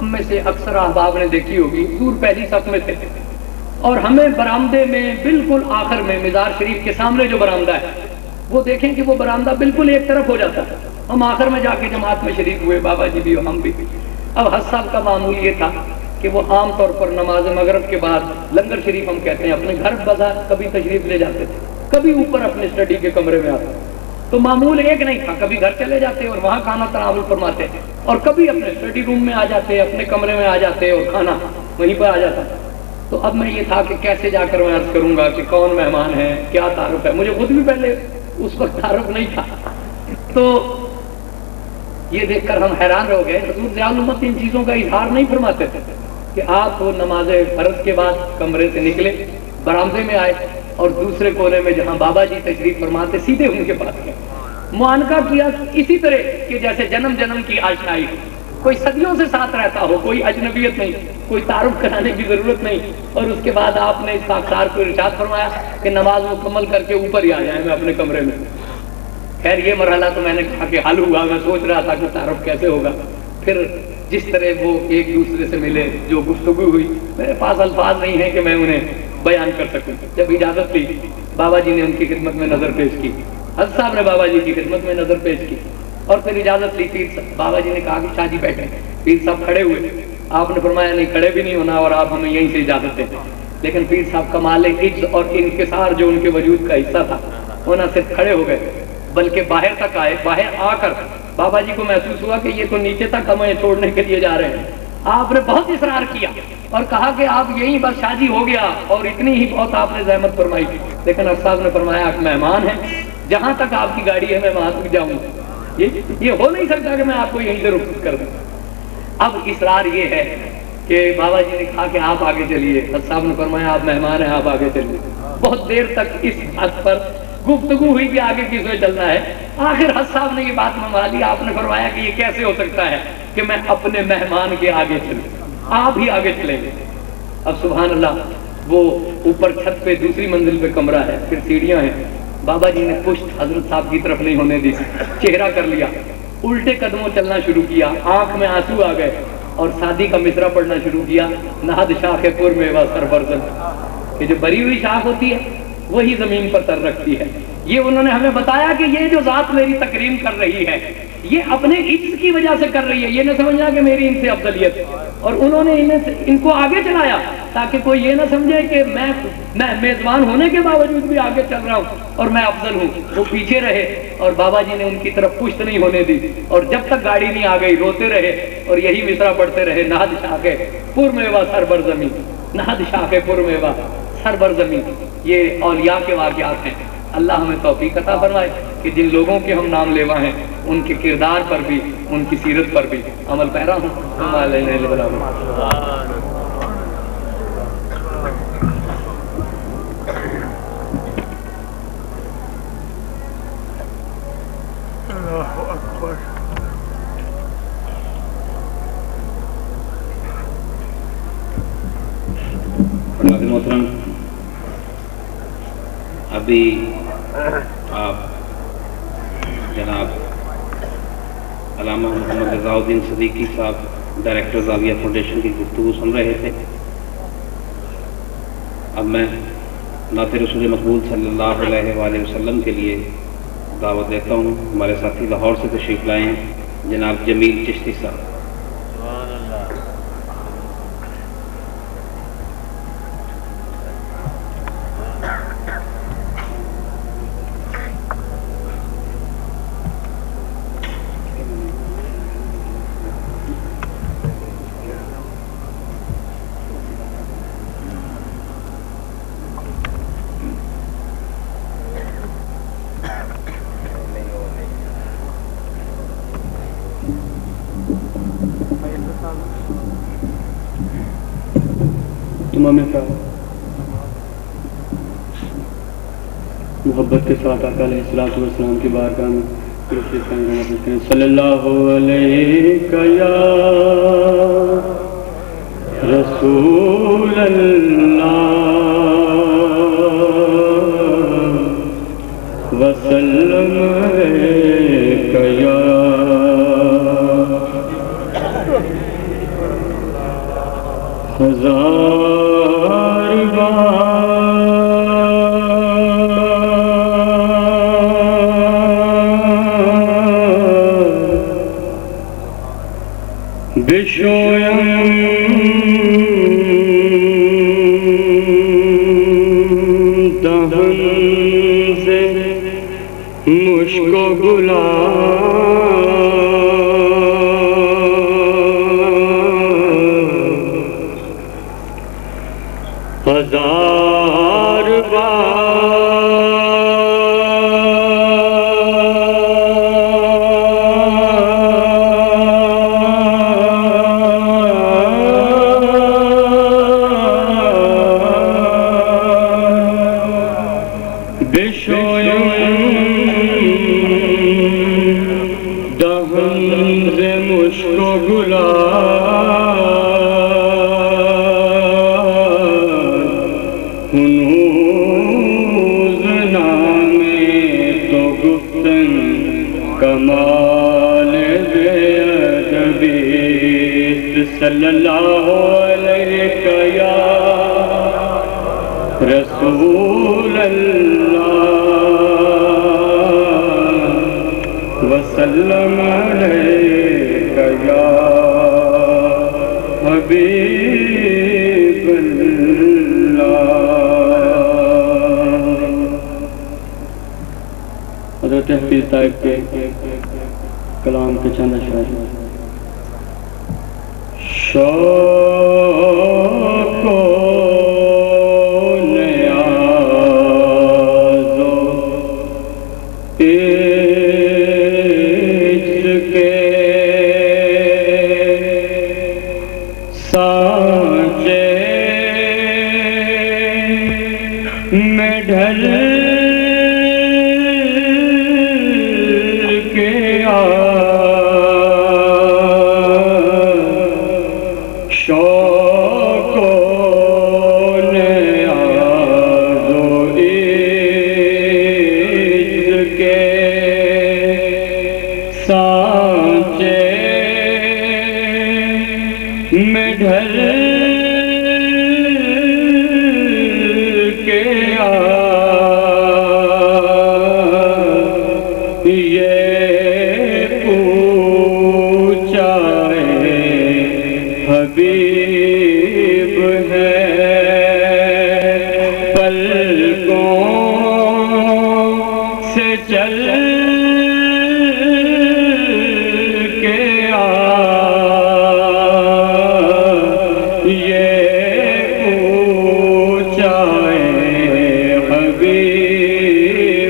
ہم میں سے اکثر احباب نے دیکھی ہوگی، دور پہلی صف میں تھے، اور ہمیں برآمدے میں بالکل آخر میں مزار شریف کے سامنے جو برآمدہ ہے وہ دیکھیں کہ وہ برآمدہ بالکل ایک طرف ہو جاتا ہے۔ ہم آخر میں جا کے جماعت میں شریک ہوئے، بابا جی بھی اور ہم بھی۔ اب حضرت صاحب کا معمول یہ تھا کہ وہ عام طور پر نماز مغرب کے بعد لنگر شریف ہم کہتے ہیں، اپنے گھر بازار کبھی تشریف لے جاتے تھے، کبھی اوپر اپنے اسٹڈی کے کمرے میں آتے۔ تو معمول ایک نہیں تھا، کبھی گھر چلے جاتے اور وہاں کھانا تناول فرماتے، اور کبھی اپنے اسٹڈی روم میں آ جاتے، اپنے کمرے میں آ جاتے اور کھانا وہیں پر آ جاتا۔ تو اب میں یہ تھا کہ کیسے جا کر میں عرض کروں گا کہ کون مہمان ہے، کیا تعارف ہے، مجھے خود بھی پہلے اس وقت تعارف نہیں تھا۔ تو یہ دیکھ کر ہم حیران ہو گئے، حضور ضیاء الامت ان چیزوں کا اظہار نہیں فرماتے تھے کہ آپ نماز فرض کے بعد کمرے سے نکلے، برآمدے میں آئے، اور دوسرے کونے میں جہاں بابا جی تشریف فرماتے سیدھے ان کے پاس گئے۔ معانقہ کیا اسی طرح کہ جیسے جنم جنم کی آشنائی، کوئی صدیوں سے ساتھ رہتا ہو، کوئی اجنبیت نہیں، کوئی تعارف کرانے کی ضرورت نہیں۔ اور اس کے بعد آپ نے اس خاکسار کو ارشاد فرمایا کہ نماز مکمل کر کے اوپر ہی آ جائیں میں اپنے کمرے میں۔ خیر یہ مرحلہ تو میں نے کہا کہ حل ہوا، میں سوچ رہا تھا کہ تعارف کیسے ہوگا۔ پھر جس طرح وہ ایک دوسرے سے ملے، جو گفتگو ہوئی، میرے پاس الفاظ نہیں ہیں کہ میں انہیں بیان کر سکوں۔ جب اجازت لی، بابا جی نے ان کی خدمت میں نظر پیش کی، حضرت صاحب نے بابا جی کی خدمت میں نظر پیش کی، اور پھر اجازت لی۔ پیر صاحب، بابا جی نے کہا کہ شاہ جی بیٹھے، پیر صاحب کھڑے ہوئے۔ آپ نے فرمایا نہیں، کھڑے بھی نہیں ہونا، اور آپ ہمیں یہیں سے اجازت دیں۔ لیکن پیر صاحب کمال عجز اور انکسار جو ان کے وجود کا حصہ تھا، وہ نہ صرف کھڑے ہو گئے بلکہ باہر تک آئے۔ باہر آ کر بابا جی کو محسوس ہوا کہ یہ تو نیچے تک ہمیں چھوڑنے کے لیے جا رہے ہیں۔ آپ نے بہت اصرار کیا اور کہا کہ آپ یہیں بس شادی ہو گیا، اور اتنی ہی بہت آپ نے زحمت فرمائی۔ لیکن حضرت صاحب نے فرمایا آپ مہمان ہیں، جہاں تک آپ کی گاڑی ہے میں وہاں تک جاؤں گا، یہ ہو نہیں سکتا کہ میں آپ کو یہیں سے رخصت کر دوں۔ اب اصرار یہ ہے کہ بابا جی نے کہا کہ آپ آگے چلیے، حضرت صاحب نے فرمایا آپ مہمان ہیں، آپ آگے چلیے۔ بہت دیر تک اس بات پر گفتگو ہوئی کہ آگے کس میں چلنا ہے۔ آخر حضرت صاحب نے یہ بات منوا لی، آپ نے فرمایا کہ یہ کیسے ہو سکتا ہے کہ میں اپنے مہمان کے آگے چلوں، آپ ہی آگے چلیں گے۔ اب سبحان اللہ، وہ اوپر چھت پہ دوسری منزل پہ کمرہ ہے، پھر سیڑھیاں ہیں۔ بابا جی نے پشت حضرت صاحب کی طرف نہیں ہونے دی، چہرہ کر لیا، الٹے قدموں چلنا شروع کیا، آنکھ میں آنسو آ گئے، اور شادی کا مصرع پڑھنا شروع کیا، نہاد شاخ پر میوہ سر برزن، کہ جو بری ہوئی شاخ ہوتی ہے وہی زمین پر سر رکھتی ہے۔ یہ انہوں نے ہمیں بتایا کہ یہ جو ذات میری تکریم کر رہی ہے یہ اپنے عجز کی وجہ سے کر رہی ہے، یہ نہ سمجھنا کہ میری ان سے افضلیت، اور انہوں نے ان کو آگے چلایا تاکہ کوئی یہ نہ سمجھے کہ میں میزبان ہونے کے باوجود بھی آگے چل رہا ہوں اور میں افضل ہوں۔ وہ پیچھے رہے اور بابا جی نے ان کی طرف پشت نہیں ہونے دی، اور جب تک گاڑی نہیں آ گئی روتے رہے اور یہی مصرع پڑھتے رہے، نہاد شاخ پر میوہ سر بر زمین، نہاد شاخ پر میوہ سر بر زمین۔ یہ اولیاء کے واقعات ہیں۔ اللہ ہمیں توفیق عطا فرمائے کہ جن لوگوں کے ہم نام لیوا ہیں ان کے کردار پر بھی، ان کی سیرت پر بھی عمل پیرا ہوں. محترم، ابھی آپ جناب علامہ محمد رضا الدین صدیقی صاحب ڈائریکٹر زاویہ فاؤنڈیشن کی گفتگو سن رہے تھے. اب میں نعت رسول مقبول صلی اللہ علیہ وآلہ وسلم کے لیے دعوت دیتا ہوں. ہمارے ساتھی لاہور سے تشریف لائے ہیں جناب جمیل چشتی صاحب. محبت کے ساتھ آقا علیہ الصلوۃ والسلام کی بارگاہ میں صلی اللہ علیہ یا رسول اللہ وسلم یا ہزار صلی اللہ علیہ یا رسول اللہ وسلم علیہ یا حبیب اللہ. حضرت حفیظ صاحب کے کلام کے چند اشعار. شوق و نیاز و عشق کے سانچے میں ڈھل کے شوق و نیاز و عشق کے سانچے میں ڈھل کے یہ پوچھا ہے حبیب ہے پلکوں سے چل کے یہ پوچھا ہے حبیب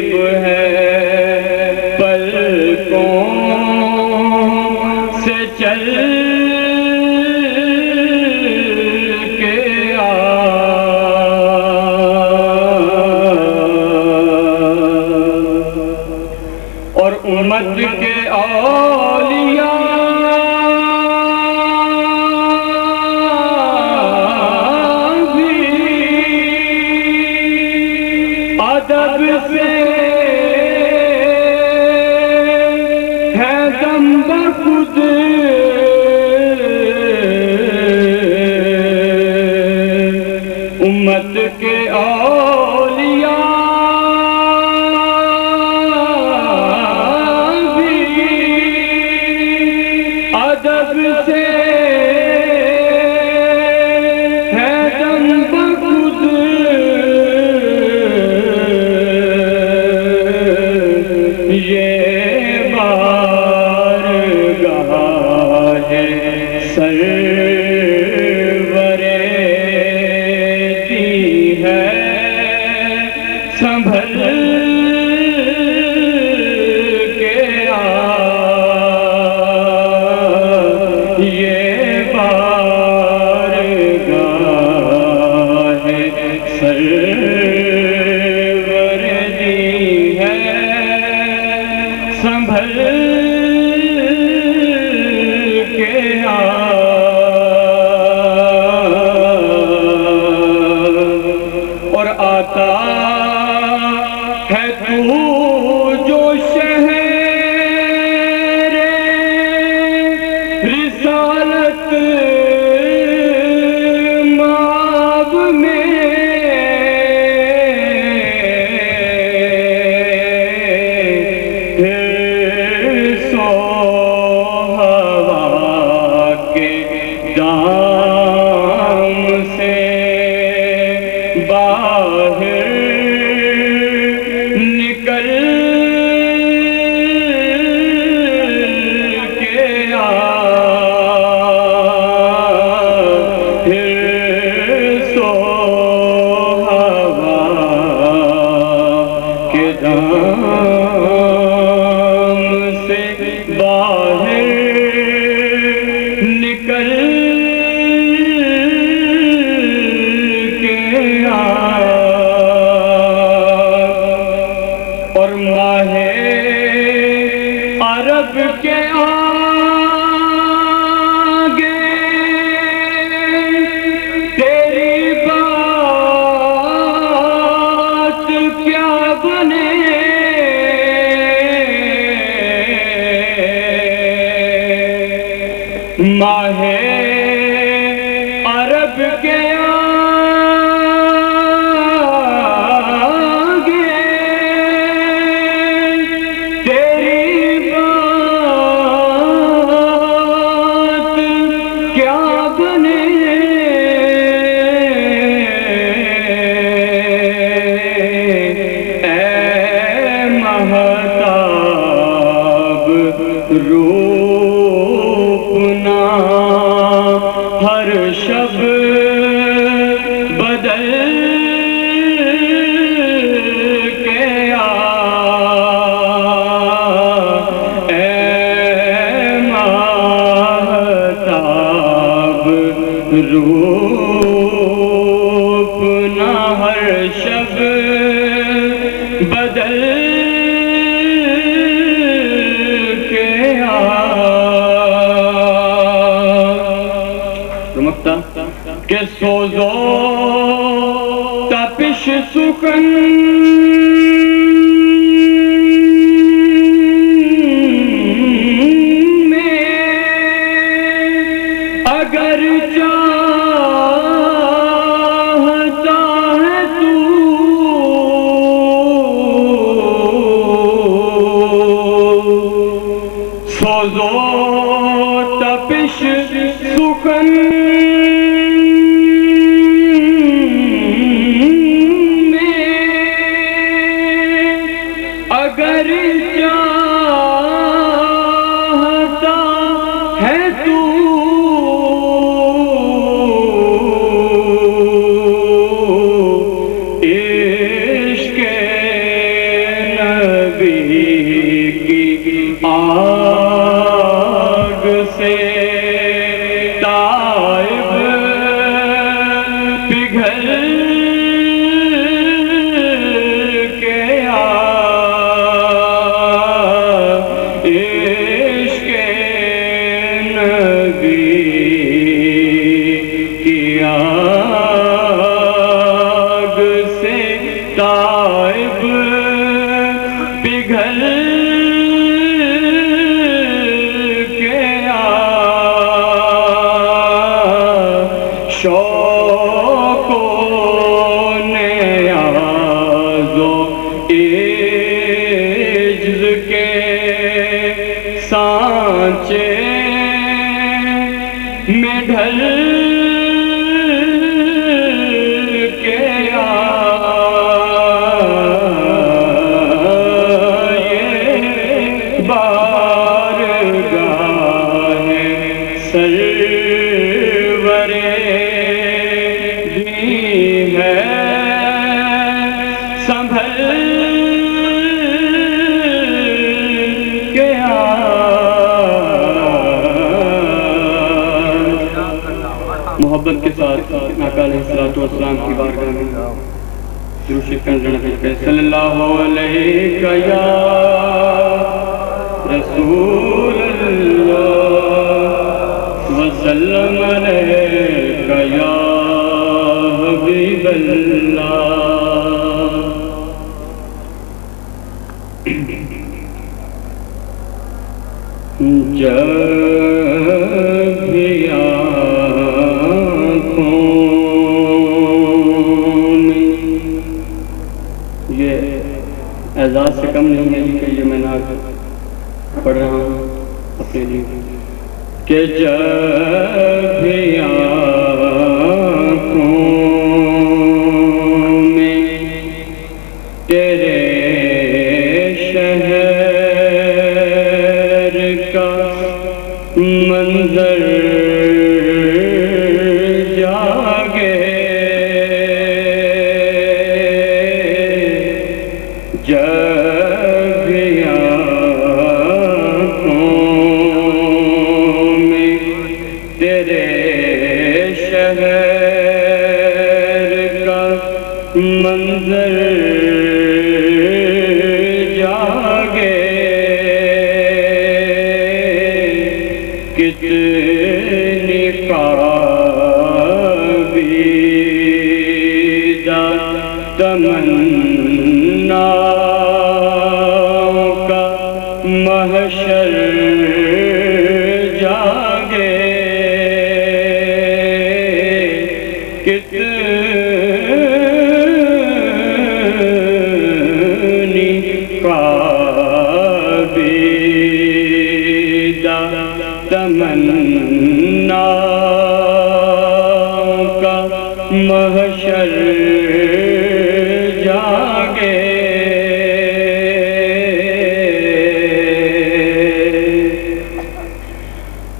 امت کے اولیاء بھی ادب سے ہے دم بخود امت کے اولیاء ادب سے ہے دم بخود یہ بارگاہ ہے سرور دی ہے سنبھل کے آ سنبھل کے آ اور آتا ہے تو جو شہر رسالت ماب میں دام سے باہر نکل کے آ پھر سو ہوا کے دام سے باہر نکل اور ماہ عرب کے آگے تیری بات کیا بنے ماہ عرب کے روپنا ہر شب بدل کے آ اے ماہتاب روپنا ہر شب بدل کہ سوزو تپش سخن میں اگر چاہتا ہے تو سوزو تپش سخن اگر چاہتا ہے تو عشق نبی کی آگ سے تائب پگھل کے آ گھر کے شوق و نیاز و عجز کے سانچے میں ڈھل کے آئے بارگاہ سرور دی ہے سنبھل کے محبت کے ساتھ آقا علیہ الصلوۃ والسلام کی بارگاہ میں درود شریف کا نذرانہ پیش کریں. صلی اللہ علیہ یا رسول اللہ وسلم علیہ یا حبیب اللہ. جب بھی اعزاز سے کم نہیں ہے کہ یہ میں نعت پڑھ رہا ہوں اپنے لیے کہ جب بھی آنکھوں میں تیرے شہر کا منظر جاگے جب بھی آنکھوں میں تیرے شہر کا منظر جاگے کتنی کعبیدہ تمنا محشر جاگے کتنی کعبیدہ تمنا کا محشر جاگے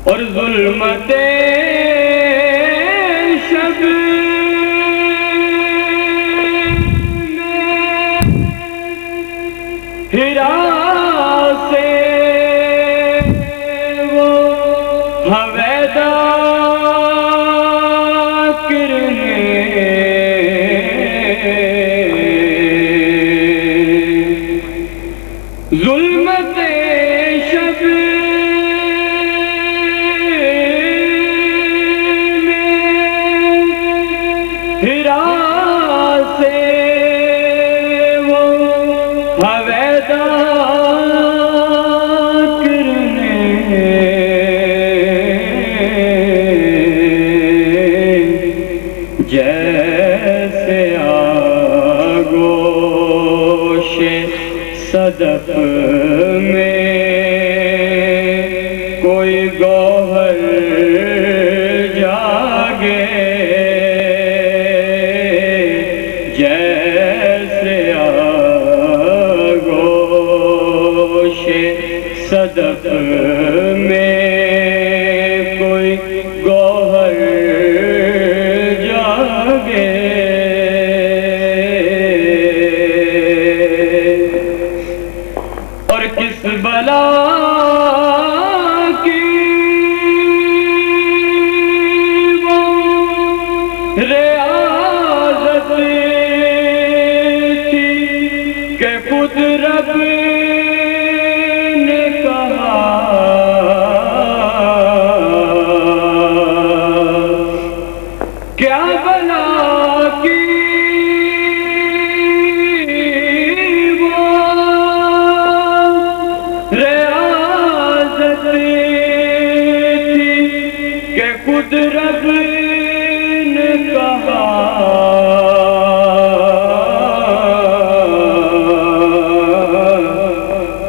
اور ظلمت شب میں ہرا سے وہ ہویدا کرنے ظلمت شب ہرا سے وہ ہویدا کرنے جیسے آگوش صدف میں کوئی گوہر جاگے جیسے آگوش صدف میں کوئی گوہر جاگے اور کس بلا کی وہ ریاضت تھی کہ خود رب نے کہا کیا بلا کی وہ جس رب نے کہا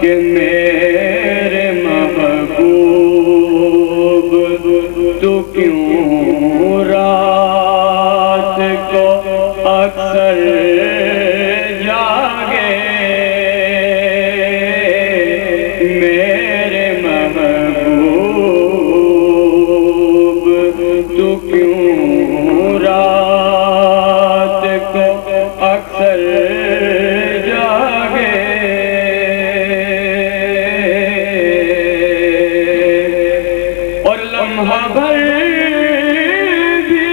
کہ میرے محبوب تو کیوں رات کو اکثر جاگے، میرے محبوب تو کیوں رات کو اکثر جاگے، اور لمحہ بھر بھی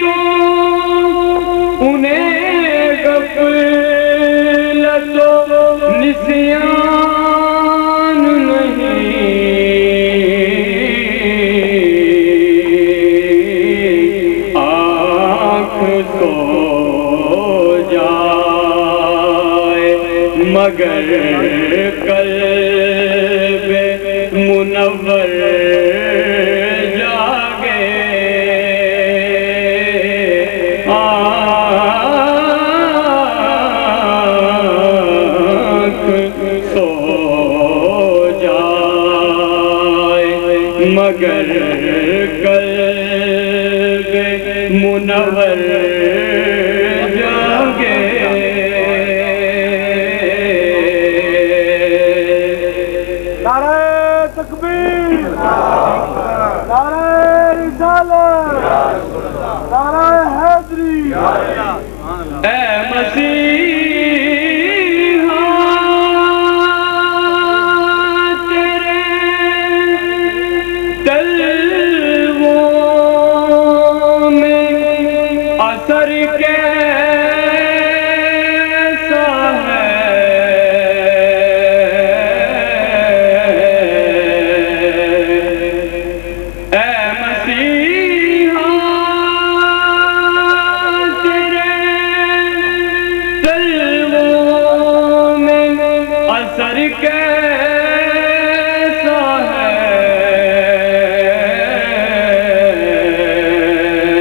تو انہیں غفلت و نسیان نہیں، آنکھ سو جائے مگر قلب منور جاگے، آنکھ سو جائے مگر قلب منور جاگے، نعرہ تکبیر، نعرہ رسالت، نعرہ حیدری، اے مسیح